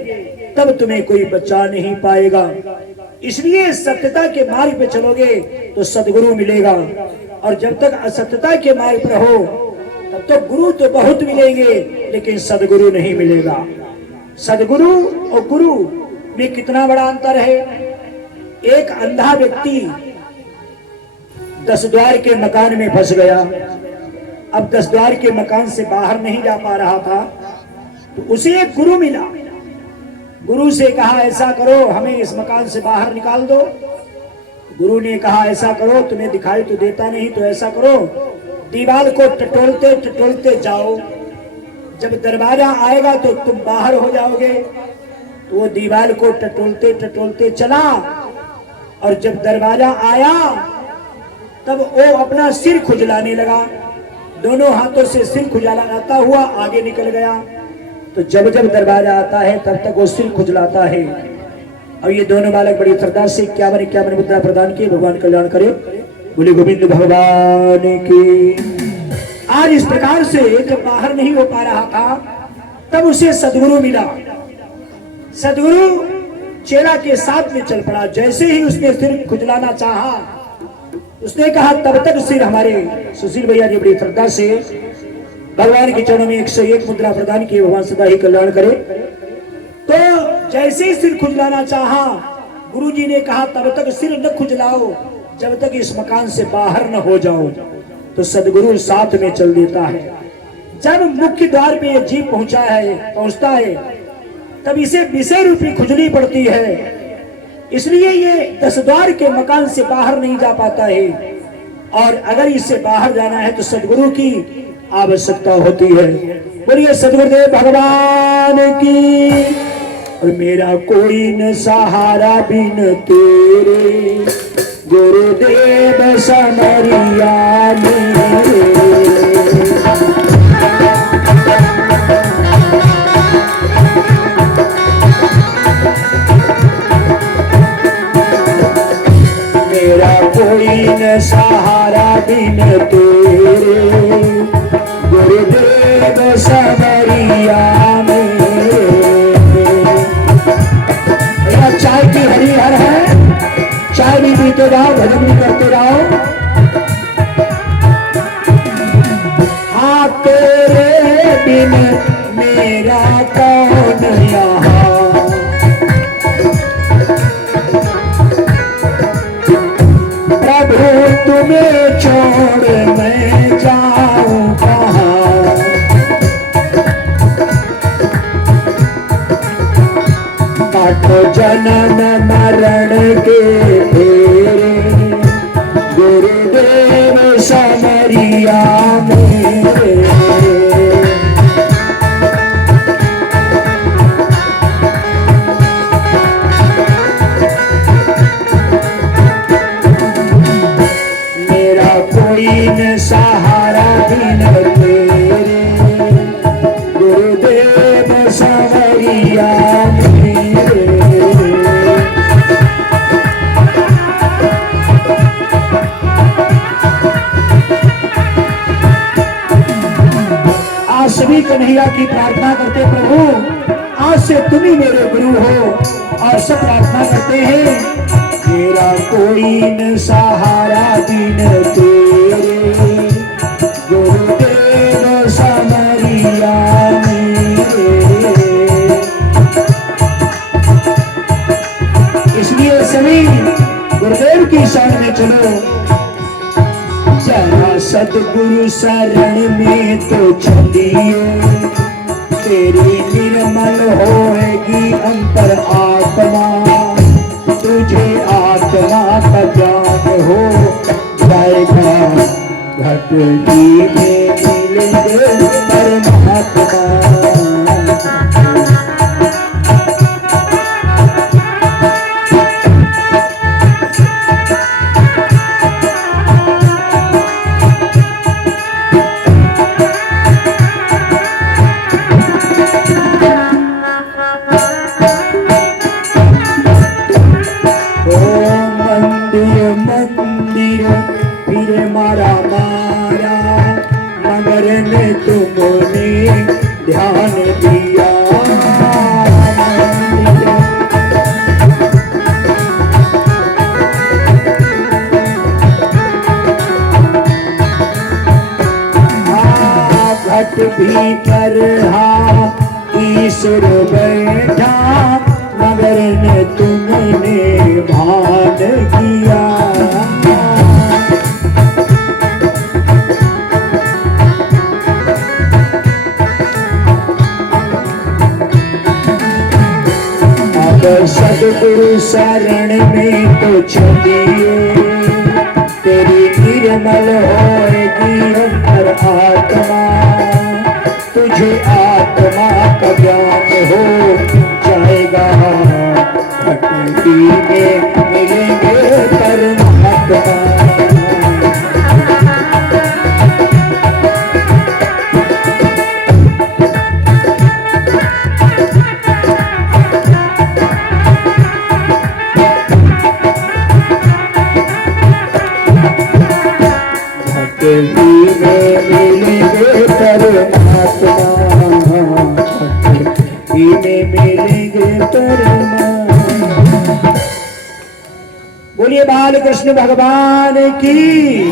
तब तुम्हें कोई बचा नहीं पाएगा। इसलिए सत्यता के मार्ग पे चलोगे तो सदगुरु मिलेगा, और जब तक असत्यता के मार्ग पर हो तब तो गुरु तो बहुत मिलेंगे, लेकिन सदगुरु नहीं मिलेगा। सदगुरु और गुरु में कितना बड़ा अंतर है। एक अंधा व्यक्ति 10 द्वार के मकान में फंस गया। अब 10 द्वार के मकान से बाहर नहीं जा पा रहा था, तो उसे एक गुरु मिला। गुरु से कहा ऐसा करो, हमें इस मकान से बाहर निकाल दो। गुरु ने कहा ऐसा करो, तुम्हें दिखाई तो देता नहीं, तो ऐसा करो दीवार को टटोलते टटोलते जाओ, जब दरवाजा आएगा तो तुम बाहर हो जाओगे। तो वो दीवार को टटोलते टटोलते चला, और जब दरवाजा आया तब वो अपना सिर खुजलाने लगा। दोनों हाथों से सिर खुजलाता हुआ आगे निकल गया। तो जब जब दरवाजा आता है तब तक वो सिर खुजलाता है। और ये दोनों बालक बड़ी श्रद्धा से 51 मुद्रा प्रदान किए। भगवान कल्याण करे, बोले गोविंद भगवान की। आज इस प्रकार से जब बाहर नहीं हो पा रहा था, तब उसे सदगुरु मिला। सदगुरु चेला के साथ में चल पड़ा। जैसे ही उसने सिर खुजलाना चाहा, उसने कहा तब तक सिर हमारे सुशील भैया जी बड़ी श्रद्धा से भगवान के चरणों में 101 मुद्रा प्रदान किए। भगवान सदा ही कल्याण करे। तो जैसे ही सिर खुजलाना चाहा, गुरुजी ने कहा तब तक सिर न खुजलाओ जब तक इस मकान से बाहर न हो जाओ। तो सदगुरु साथ में चल देता है। जब मुख्य द्वार पे जीव पहुंचता है, तब इसे विषय रूपी खुजली पड़ती है। इसलिए ये 10 द्वार के मकान से बाहर नहीं जा पाता है, और अगर इससे बाहर जाना है तो सदगुरु की आवश्यकता होती है। बोलिए सदगुरुदेव भगवान की। और मेरा कोई न सहारा बिन तेरे, गुरुदेव समरिया मेरे। मेरा कोई न सहारा बिन तेरे, गुरुदेव समरिया मेरे। चाय की हरिहर है, चाय भी पीते जाओ, भजन भी करते जाओ। हाँ तेरे बिन मेरा कौन यहाँ, प्रभु तुम्हें छोड़ मैं जाऊं कहाँ। काटो जनन मरण के फेरे, गुरुदेव समरिया मेरे। मेरा कोई न सहारा बिन तेरे, गुरुदेव समरिया मेरे। आज सभी कन्हैया की प्रार्थना करते, प्रभु आज से तुम ही मेरे गुरु हो। और सब प्रार्थना करते हैं, मेरा कोई न सहारा बिन तेरे, गुरुदेव समरिया मेरे। इसलिए सभी गुरुदेव की शरण में चलो। जरा सतगुरु शरण में तो चलिए, तेरी निर्मल होएगी अंतर आत्मा, तुझे आत्मा का ज्ञान हो जाएगा, भक्ति में मिलेंगे परमात्मा। फिर मारा मारा मगर ने तुमने ध्यान दिया, घट भीतर ईश्वर बैठा मगर ने तुमने भान किया। सतगुरु शरण में तो चलिए, तेरी निर्मल होएगी अंतर आत्मा, तुझे आत्मा का ज्ञान हो जाएगा, भक्ति में मिलेंगे परमात्मा। बोलिए बाल कृष्ण भगवान की।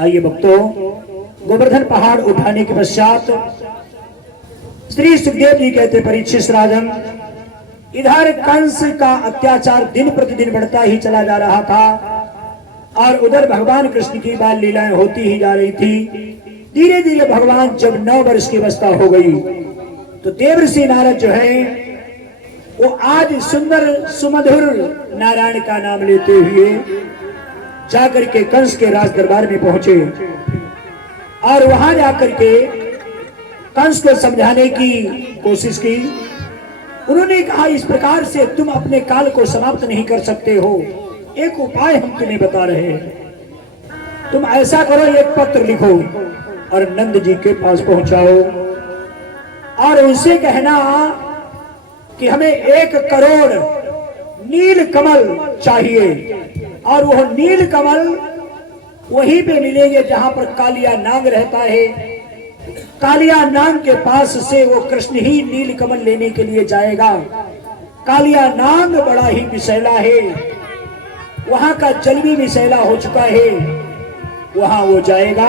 आइए भक्तों, गोवर्धन पहाड़ उठाने के पश्चात श्री सुखदेव जी कहते परीक्षित राजन, इधर कंस का अत्याचार दिन प्रतिदिन बढ़ता ही चला जा रहा था और उधर भगवान कृष्ण की बाल लीलाएं होती ही जा रही थी। धीरे धीरे भगवान जब 9 वर्ष की अवस्था हो गई तो देवर्षि नारद जो है वो आज सुंदर सुमधुर नारायण का नाम लेते हुए जाकर के कंस के राज दरबार में पहुंचे और वहां जाकर के कंस को समझाने की कोशिश की। उन्होंने कहा, इस प्रकार से तुम अपने काल को समाप्त नहीं कर सकते हो, एक उपाय हम तुम्हें बता रहे हैं। तुम ऐसा करो, एक पत्र लिखो और नंद जी के पास पहुंचाओ और उनसे कहना कि हमें 1 करोड़ नील कमल चाहिए और वह नील कमल वहीं पे मिलेंगे जहां पर कालिया नाग रहता है। कालिया नाग के पास से वो कृष्ण ही नील कमल लेने के लिए जाएगा। कालिया नाग बड़ा ही विषैला है, वहां का जल भी विषैला हो चुका है, वहां वो जाएगा,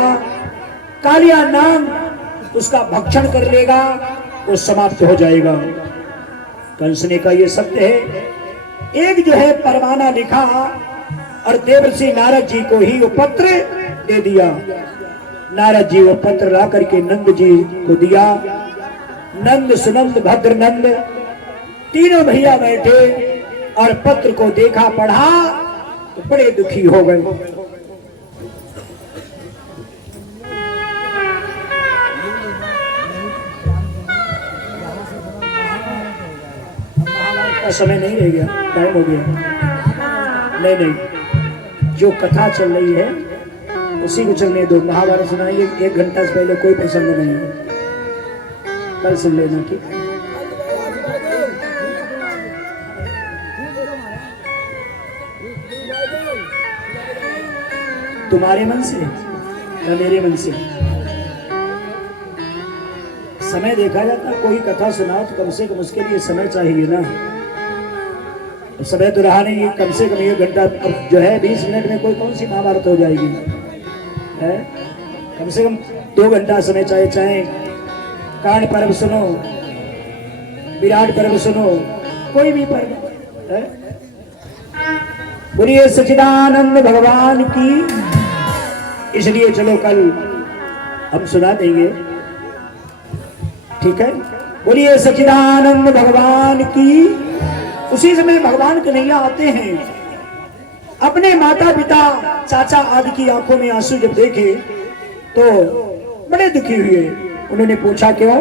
कालिया नाग उसका भक्षण कर लेगा, वो समाप्त हो जाएगा। कंस ने कहा, ये सत्य है। एक जो है परवाना लिखा और देवर्षि नारद जी को ही वो पत्र दे दिया। नारद जी वो पत्र ला करके नंद जी को दिया। नंद, सुनंद, भद्र नंद तीनों भैया बैठे और पत्र को देखा, पढ़ा तो बड़े दुखी हो गए। समय नहीं रह गया, टाइम हो गया। नहीं, जो कथा चल रही है उसी को चलने दो। महाभारत सुनाएंगे 1 घंटा से पहले, कोई प्रसंग नहीं है, कल सुन लेना, ठीक है। तुम्हारे मन से या मेरे मन से समय देखा जाता। कोई कथा सुनाओ तो कम से कम उसके लिए समय चाहिए ना। समय तो रहा नहीं, कम से कम 1 घंटा। अब जो है 20 मिनट में कोई कौन सी महाभारत हो जाएगी है? कम से कम 2 घंटा समय चाहिए। चाहे कांड पर्व सुनो, विराट पर्व सुनो, कोई भी पर्व है। बोलिए सच्चिदानंद भगवान की। इसलिए चलो कल हम सुना देंगे, ठीक है। बोलिए सच्चिदानंद भगवान की। उसी समय भगवान कन्हैया आते हैं। अपने माता पिता चाचा आदि की आंखों में आंसू जब देखे तो बड़े दुखी हुए। उन्होंने पूछा क्यों,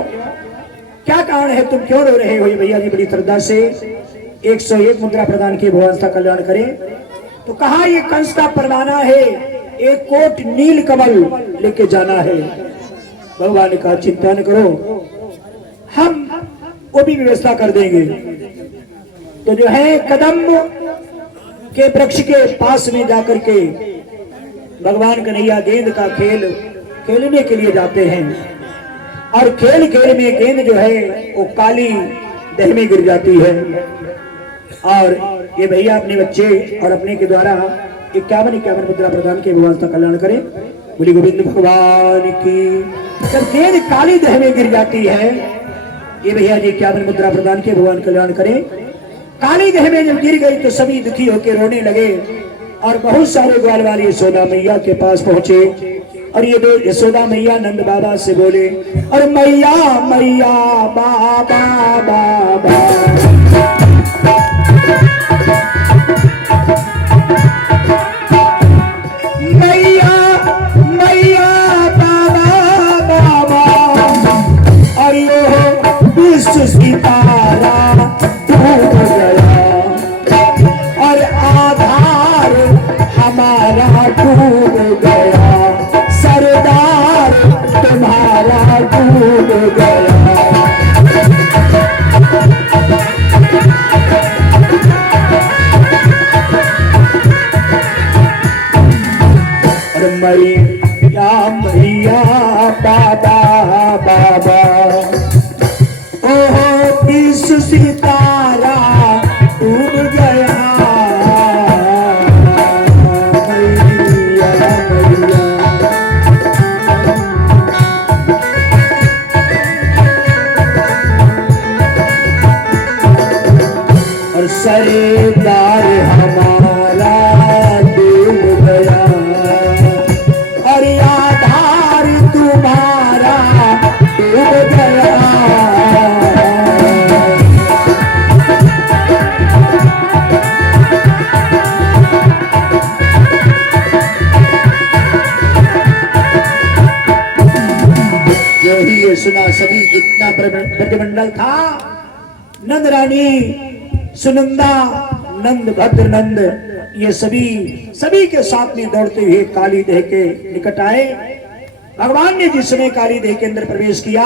क्या कारण है, तुम क्यों रो रहे हो? भैया जी बड़ी श्रद्धा से 101 मुद्रा प्रदान की, भगवान का कल्याण करें। तो कहा ये कंस का परवाना है, एक कोट नील कमल लेके जाना है। भगवान ने कहा चिंता न करो, हम वो भी व्यवस्था कर देंगे। तो जो है कदम के वृक्ष के पास में जाकर के भगवान कन्हैया गेंद का खेल खेलने के लिए जाते हैं और खेल खेल में गेंद जो है वो काली दह में गिर जाती है। और ये भैया अपने बच्चे और अपने के द्वारा 51 मुद्रा प्रदान के, भगवान का कल्याण करें। बोली गोविंद भगवान की। जब गेंद काली दह में गिर जाती है, ये भैया जी 51 मुद्रा प्रदान के, भगवान कल्याण करें। काली दह में जब गिर गई तो सभी दुखी होकर रोने लगे और बहुत सारे ग्वाल वाले यशोदा मैया के पास पहुंचे और ये दो यशोदा मैया नंद बाबा से बोले, और मैया मैया बाबा बाबा, मैया मैया बाबा बाबा, और यो विश्व सितारा डूब गया और आधार हमारा डूब गया, सरदार तुम्हारा डूब गया। और मैया मैया बाबा बाबा, ओहो विश्व सितारा डूब गया, मैया मैया। और सरदार हमारा डूब गया और आधार तुम्हारा डूब गया। यही ये सुना सभी जितना ब्रजमंडल था, नंद रानी, सुनंदा, नंद, भद्र नंद, ये सभी के साथ में दौड़ते हुए काली देह के निकट आए। भगवान ने जिस समय काली देह के अंदर प्रवेश किया,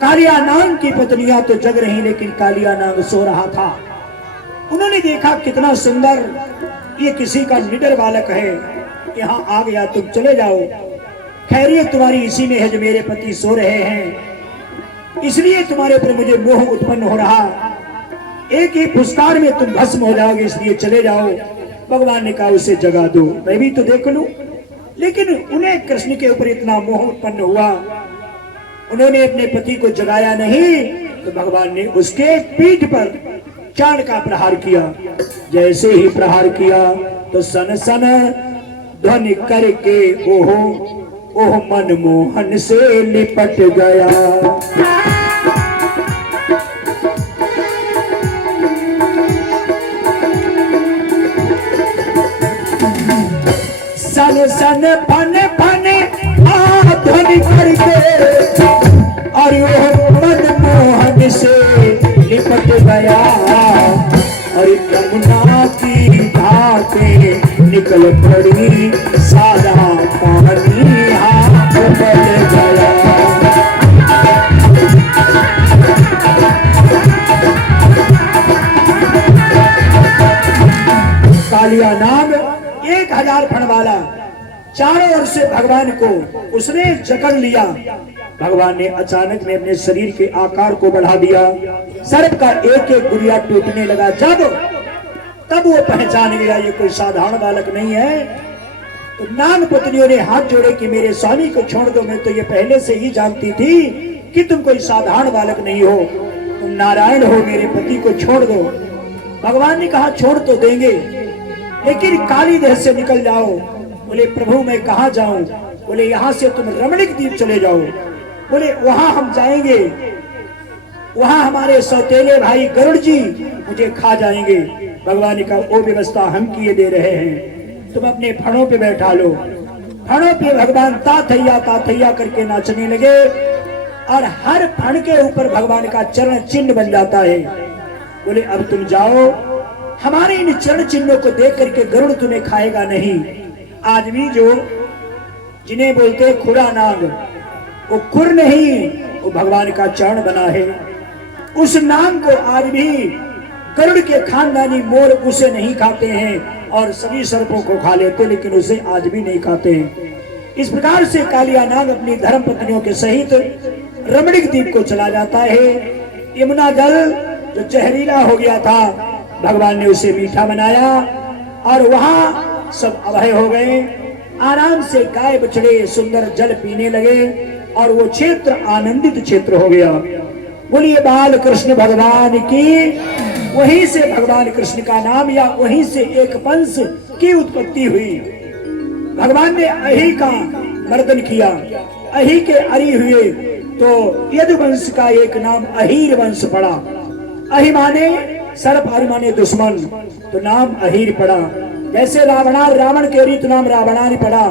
कालिया नाग की पत्नियां तो जग रही लेकिन कालिया नाग सो रहा था। उन्होंने देखा कितना सुंदर ये किसी का निडर बालक है, यहाँ आ गया, तुम चले जाओ, खैरियत तुम्हारी इसी में है जो मेरे पति सो रहे हैं, इसलिए तुम्हारे ऊपर मुझे मोह उत्पन्न हो रहा, एक ही पुरस्कार में तुम भस्म हो जाओगे, इसलिए चले जाओ। भगवान ने कहा उसे जगा दो, मैं भी तो देख लूं। लेकिन उन्हें कृष्ण के ऊपर इतना मोह उत्पन्न हुआ, उन्होंने अपने पति को जगाया नहीं, तो भगवान ने उसके पीठ पर चाण का प्रहार किया। जैसे ही प्रहार किया तो सन सन ध्वनि करके ओह मनमोहन से लिपट गया। सन सन फन फन ध्वनि करके और वो मनमोहन से लिपट गया और यमुना की घाटे निकल पड़ी, सादा पानी हाथ बदल गया। कालिया नाग 1000 फण वाला चारों ओर से भगवान को उसने जकड़ लिया। भगवान ने अचानक में अपने शरीर के आकार को बढ़ा दिया, सर्प का एक एक गुड़िया टूटने लगा। तब वो पहचान गया ये कोई साधारण बालक नहीं है। तो नाग पत्नियों ने हाथ जोड़े कि मेरे स्वामी को छोड़ दो, मैं तो ये पहले से ही जानती थी कि तुम कोई साधारण बालक नहीं हो, तुम नारायण हो, मेरे पति को छोड़ दो। भगवान ने कहा छोड़ तो देंगे, लेकिन काली देह से निकल जाओ, बोले प्रभु मैं कहाँ जाऊं? बोले यहाँ से तुम रमणीक द्वीप चले जाओ। बोले वहां हम जाएंगे, वहां हमारे सौतेले भाई गरुड़ जी मुझे खा जाएंगे। भगवान ने कहा वो व्यवस्था हम किए दे रहे हैं, तुम अपने फणों पे बैठा लो। फणों पे भगवान ताथैया करके नाचने लगे और हर फण के ऊपर भगवान का चरण चिन्ह बन जाता है। बोले अब तुम जाओ, हमारे इन चरण चिन्हों को देख करके गरुड़ तुम्हें खाएगा नहीं। आदमी जो जिन्हें बोलते खुरा नाग, वो खुर नहीं, वो भगवान का चरण बना है। उस नाम को आज भी गरुड़ के खानदानी मोर उसे नहीं खाते हैं और सभी सर्पों को खा लेते, लेकिन उसे आज भी नहीं खाते हैं। इस प्रकार से कालिया नाग अपनी धर्म पत्नियों के सहित रमणीक द्वीप को चला जाता है। यमुना जल जो जहरीला हो गया था, भगवान ने उसे मीठा बनाया और वहां सब अभय हो गए। आराम से गाय बछड़े सुंदर जल पीने लगे और वो क्षेत्र आनंदित क्षेत्र हो गया। बोलिए बाल कृष्ण भगवान की। वहीं से भगवान कृष्ण का नाम या वहीं से एक वंश की उत्पत्ति हुई। भगवान ने अहि का मर्दन किया, अहि के अरि हुए तो यदुवंश का एक नाम अहीर वंश पड़ा। अहि माने सर्प, अरि माने दुश्मन, तो नाम अहीर पड़ा। जैसे रावणार, रावण के अरि तो नाम रावणारी पड़ा।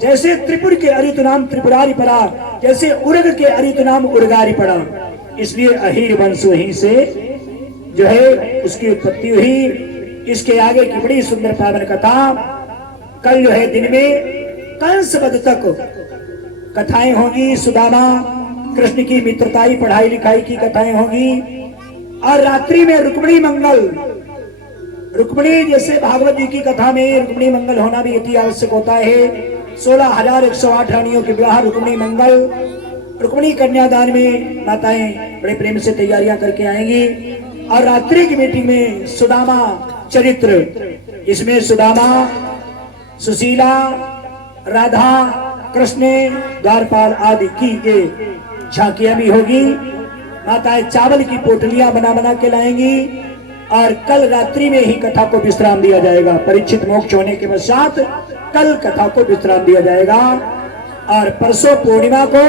जैसे त्रिपुर के अरि तो नाम त्रिपुरारी पड़ा। जैसे उर्ग के अरि तो नाम उर्गारी पड़ा। इसलिए अहीर वंश वहीं से जो है उसकी उत्पत्ति हुई। इसके आगे की बड़ी सुंदर पावन कथा कल जो है दिन में कंस वध तक कथाएं होंगी। सुदामा कृष्ण की मित्रताई पढ़ाई लिखाई की कथाएं होंगी और रात्रि में रुक्मिणी मंगल, रुक्मिणी जैसे भागवत जी की कथा में रुक्मिणी मंगल होना भी अति आवश्यक होता है। 16,108 रानियों के विवाह रुक्मिणी मंगल, रुक्मिणी कन्यादान में माताएं बड़े प्रेम से तैयारियां करके आएंगी। और रात्रि की मीटिंग में सुदामा चरित्र, इसमें सुदामा, सुशीला, राधा, कृष्ण, द्वारपाल आदि की ये झांकियां भी होगी। माताएं चावल की पोटलियां बना बना के लाएंगी और कल रात्रि में ही कथा को विश्राम दिया जाएगा। परीक्षित मोक्ष होने के पश्चात कल कथा को विश्राम दिया जाएगा और परसों पूर्णिमा को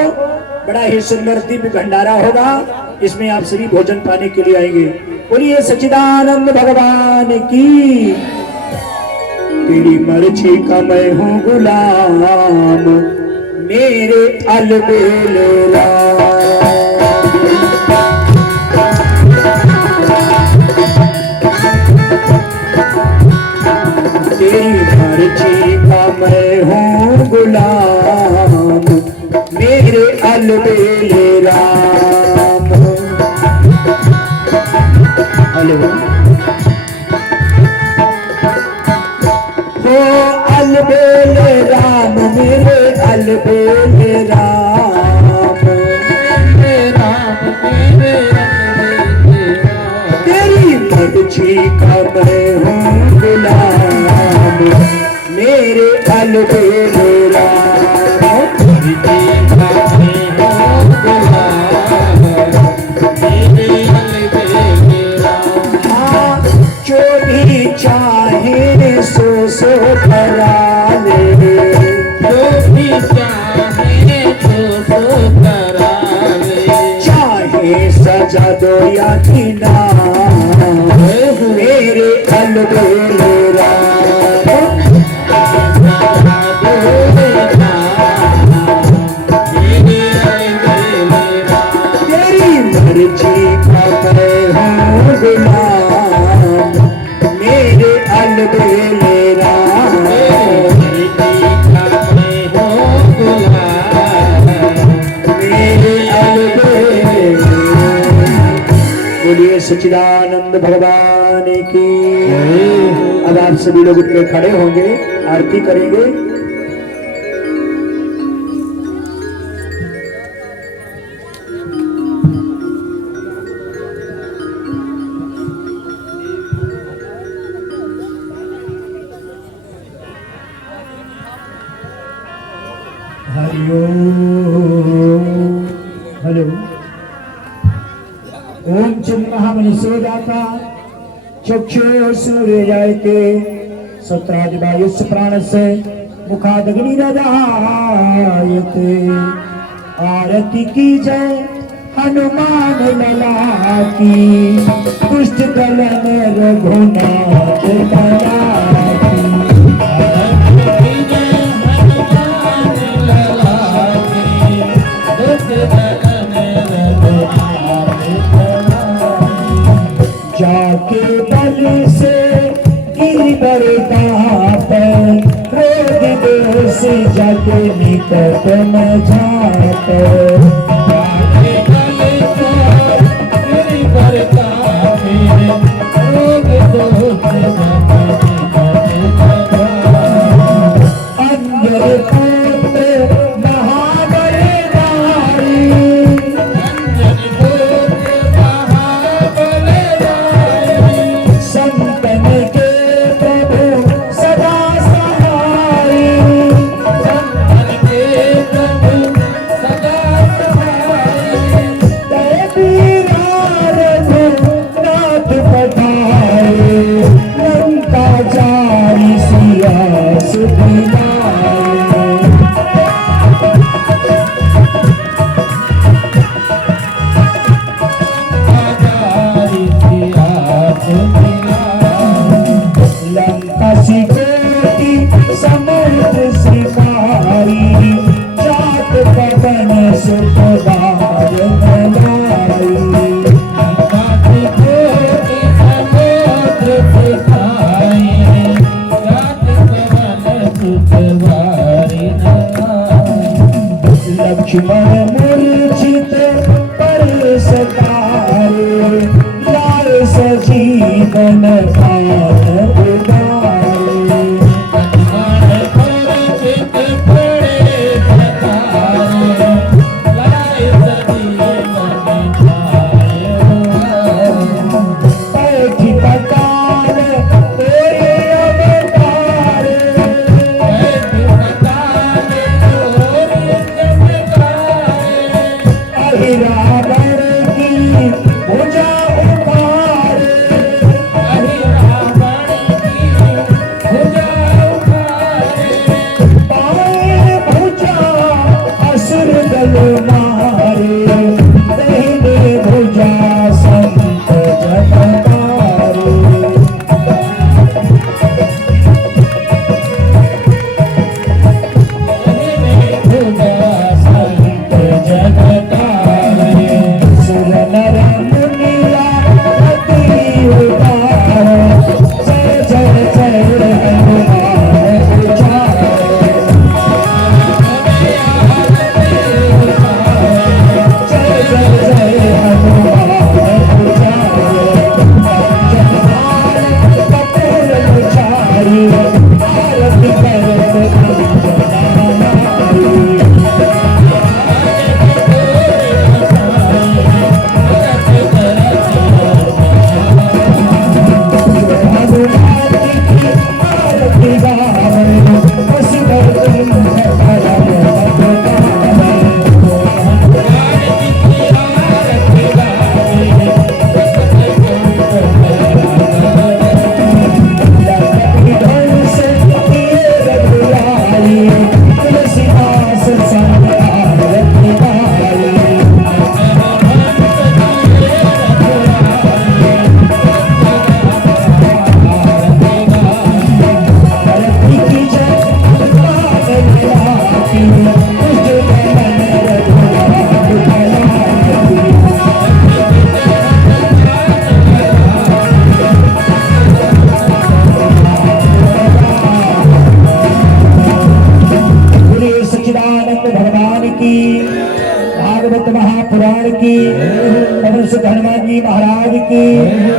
बड़ा ही सुंदर दिव्य भंडारा होगा। इसमें आप सभी भोजन पाने के लिए आएंगे। बोलिए सच्चिदानंद भगवान की। तेरी मर्जी का मैं हूँ गुलाम, मेरे अलबेल तेरी मर्जी का मैं हूँ गुलाम, मेरे अलबेल राम। हेलो हो अलबेल राम, मेरे अलबेल राम, मेरे राम, मेरे अलबेल राम। तेरी मर्जी का मैं हूँ गुलाम, मेरे अलबेल राम। तेरी का मैं हूँ गुलाम, मेरे अलबेल राम। हाँ जो भी चाहे सो करा ले, जो भी चाहे सो करा ले। चाहे सजा दो या इनाम, मेरे अलबेल राम। तेरी मर्जी का मैं हूँ गुलाम, मेरे अलबेल राम। मेरे अलबेल। बोलिए सच्चिदानंद भगवान की। अब आप सभी लोग उठ के खड़े होंगे, आरती करेंगे। हेलो ओम चिन्महामनिषो जाता चक्षु सूर्य जायते सत्रादिवायुष प्राणस्य मुखादग्नि रजायते। आरती की जय हनुमान लला की, पुष्ट कलन रघुनाथ लला की। जाके बल से गिरबर तापै, रोग दोष जग निकट न जापै। अंजर पुत्र महाबलधारी, संतन के प्रभु सदा सहाय। जय वीरार रघुनाथ पधारे, लंका जारी सिया सुख लाए। लंका सिकोटी समुद्र श्रीकारी, जात पवन सुख बार बनाई। लक्ष्मण मूर्छित पर सतारे, लाल सजीवन काल उबारे। पैठित काल तेरे अवतार, रावण की भुजा उखाड़े। बाएं भुजा असुर दल मारे, दाहिने भुजा संत जन तारे। सुर नर मुनिया अति उदार, जय जय जय हनुमान उचारे। जय जय जय हनुमान उचारे। जगदार कपूर उचारी, आरती करत नारी। भागवत महापुराण की, पवन सुत हनुमान जी महाराज की,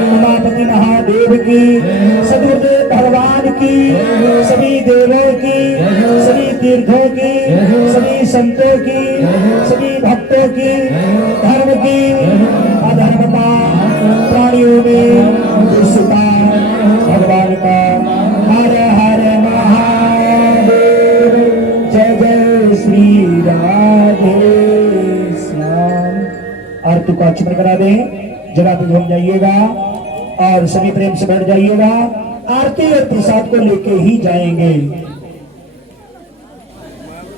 उमापति महादेव की, सदगुरुदेव भगवान की, सभी देवों की, सभी तीर्थों की, सभी संतों की, सभी भक्तों की, धर्म की, अधर्मता, प्राणियों में विश्वता भगवान का हर हर महादेव। जय जय श्री राधे श्याम। आरती को अच्छी करा दें, जगह पे घूम जाइएगा और सभी प्रेम से बैठ जाइएगा। आरती और प्रसाद को लेके ही जाएंगे।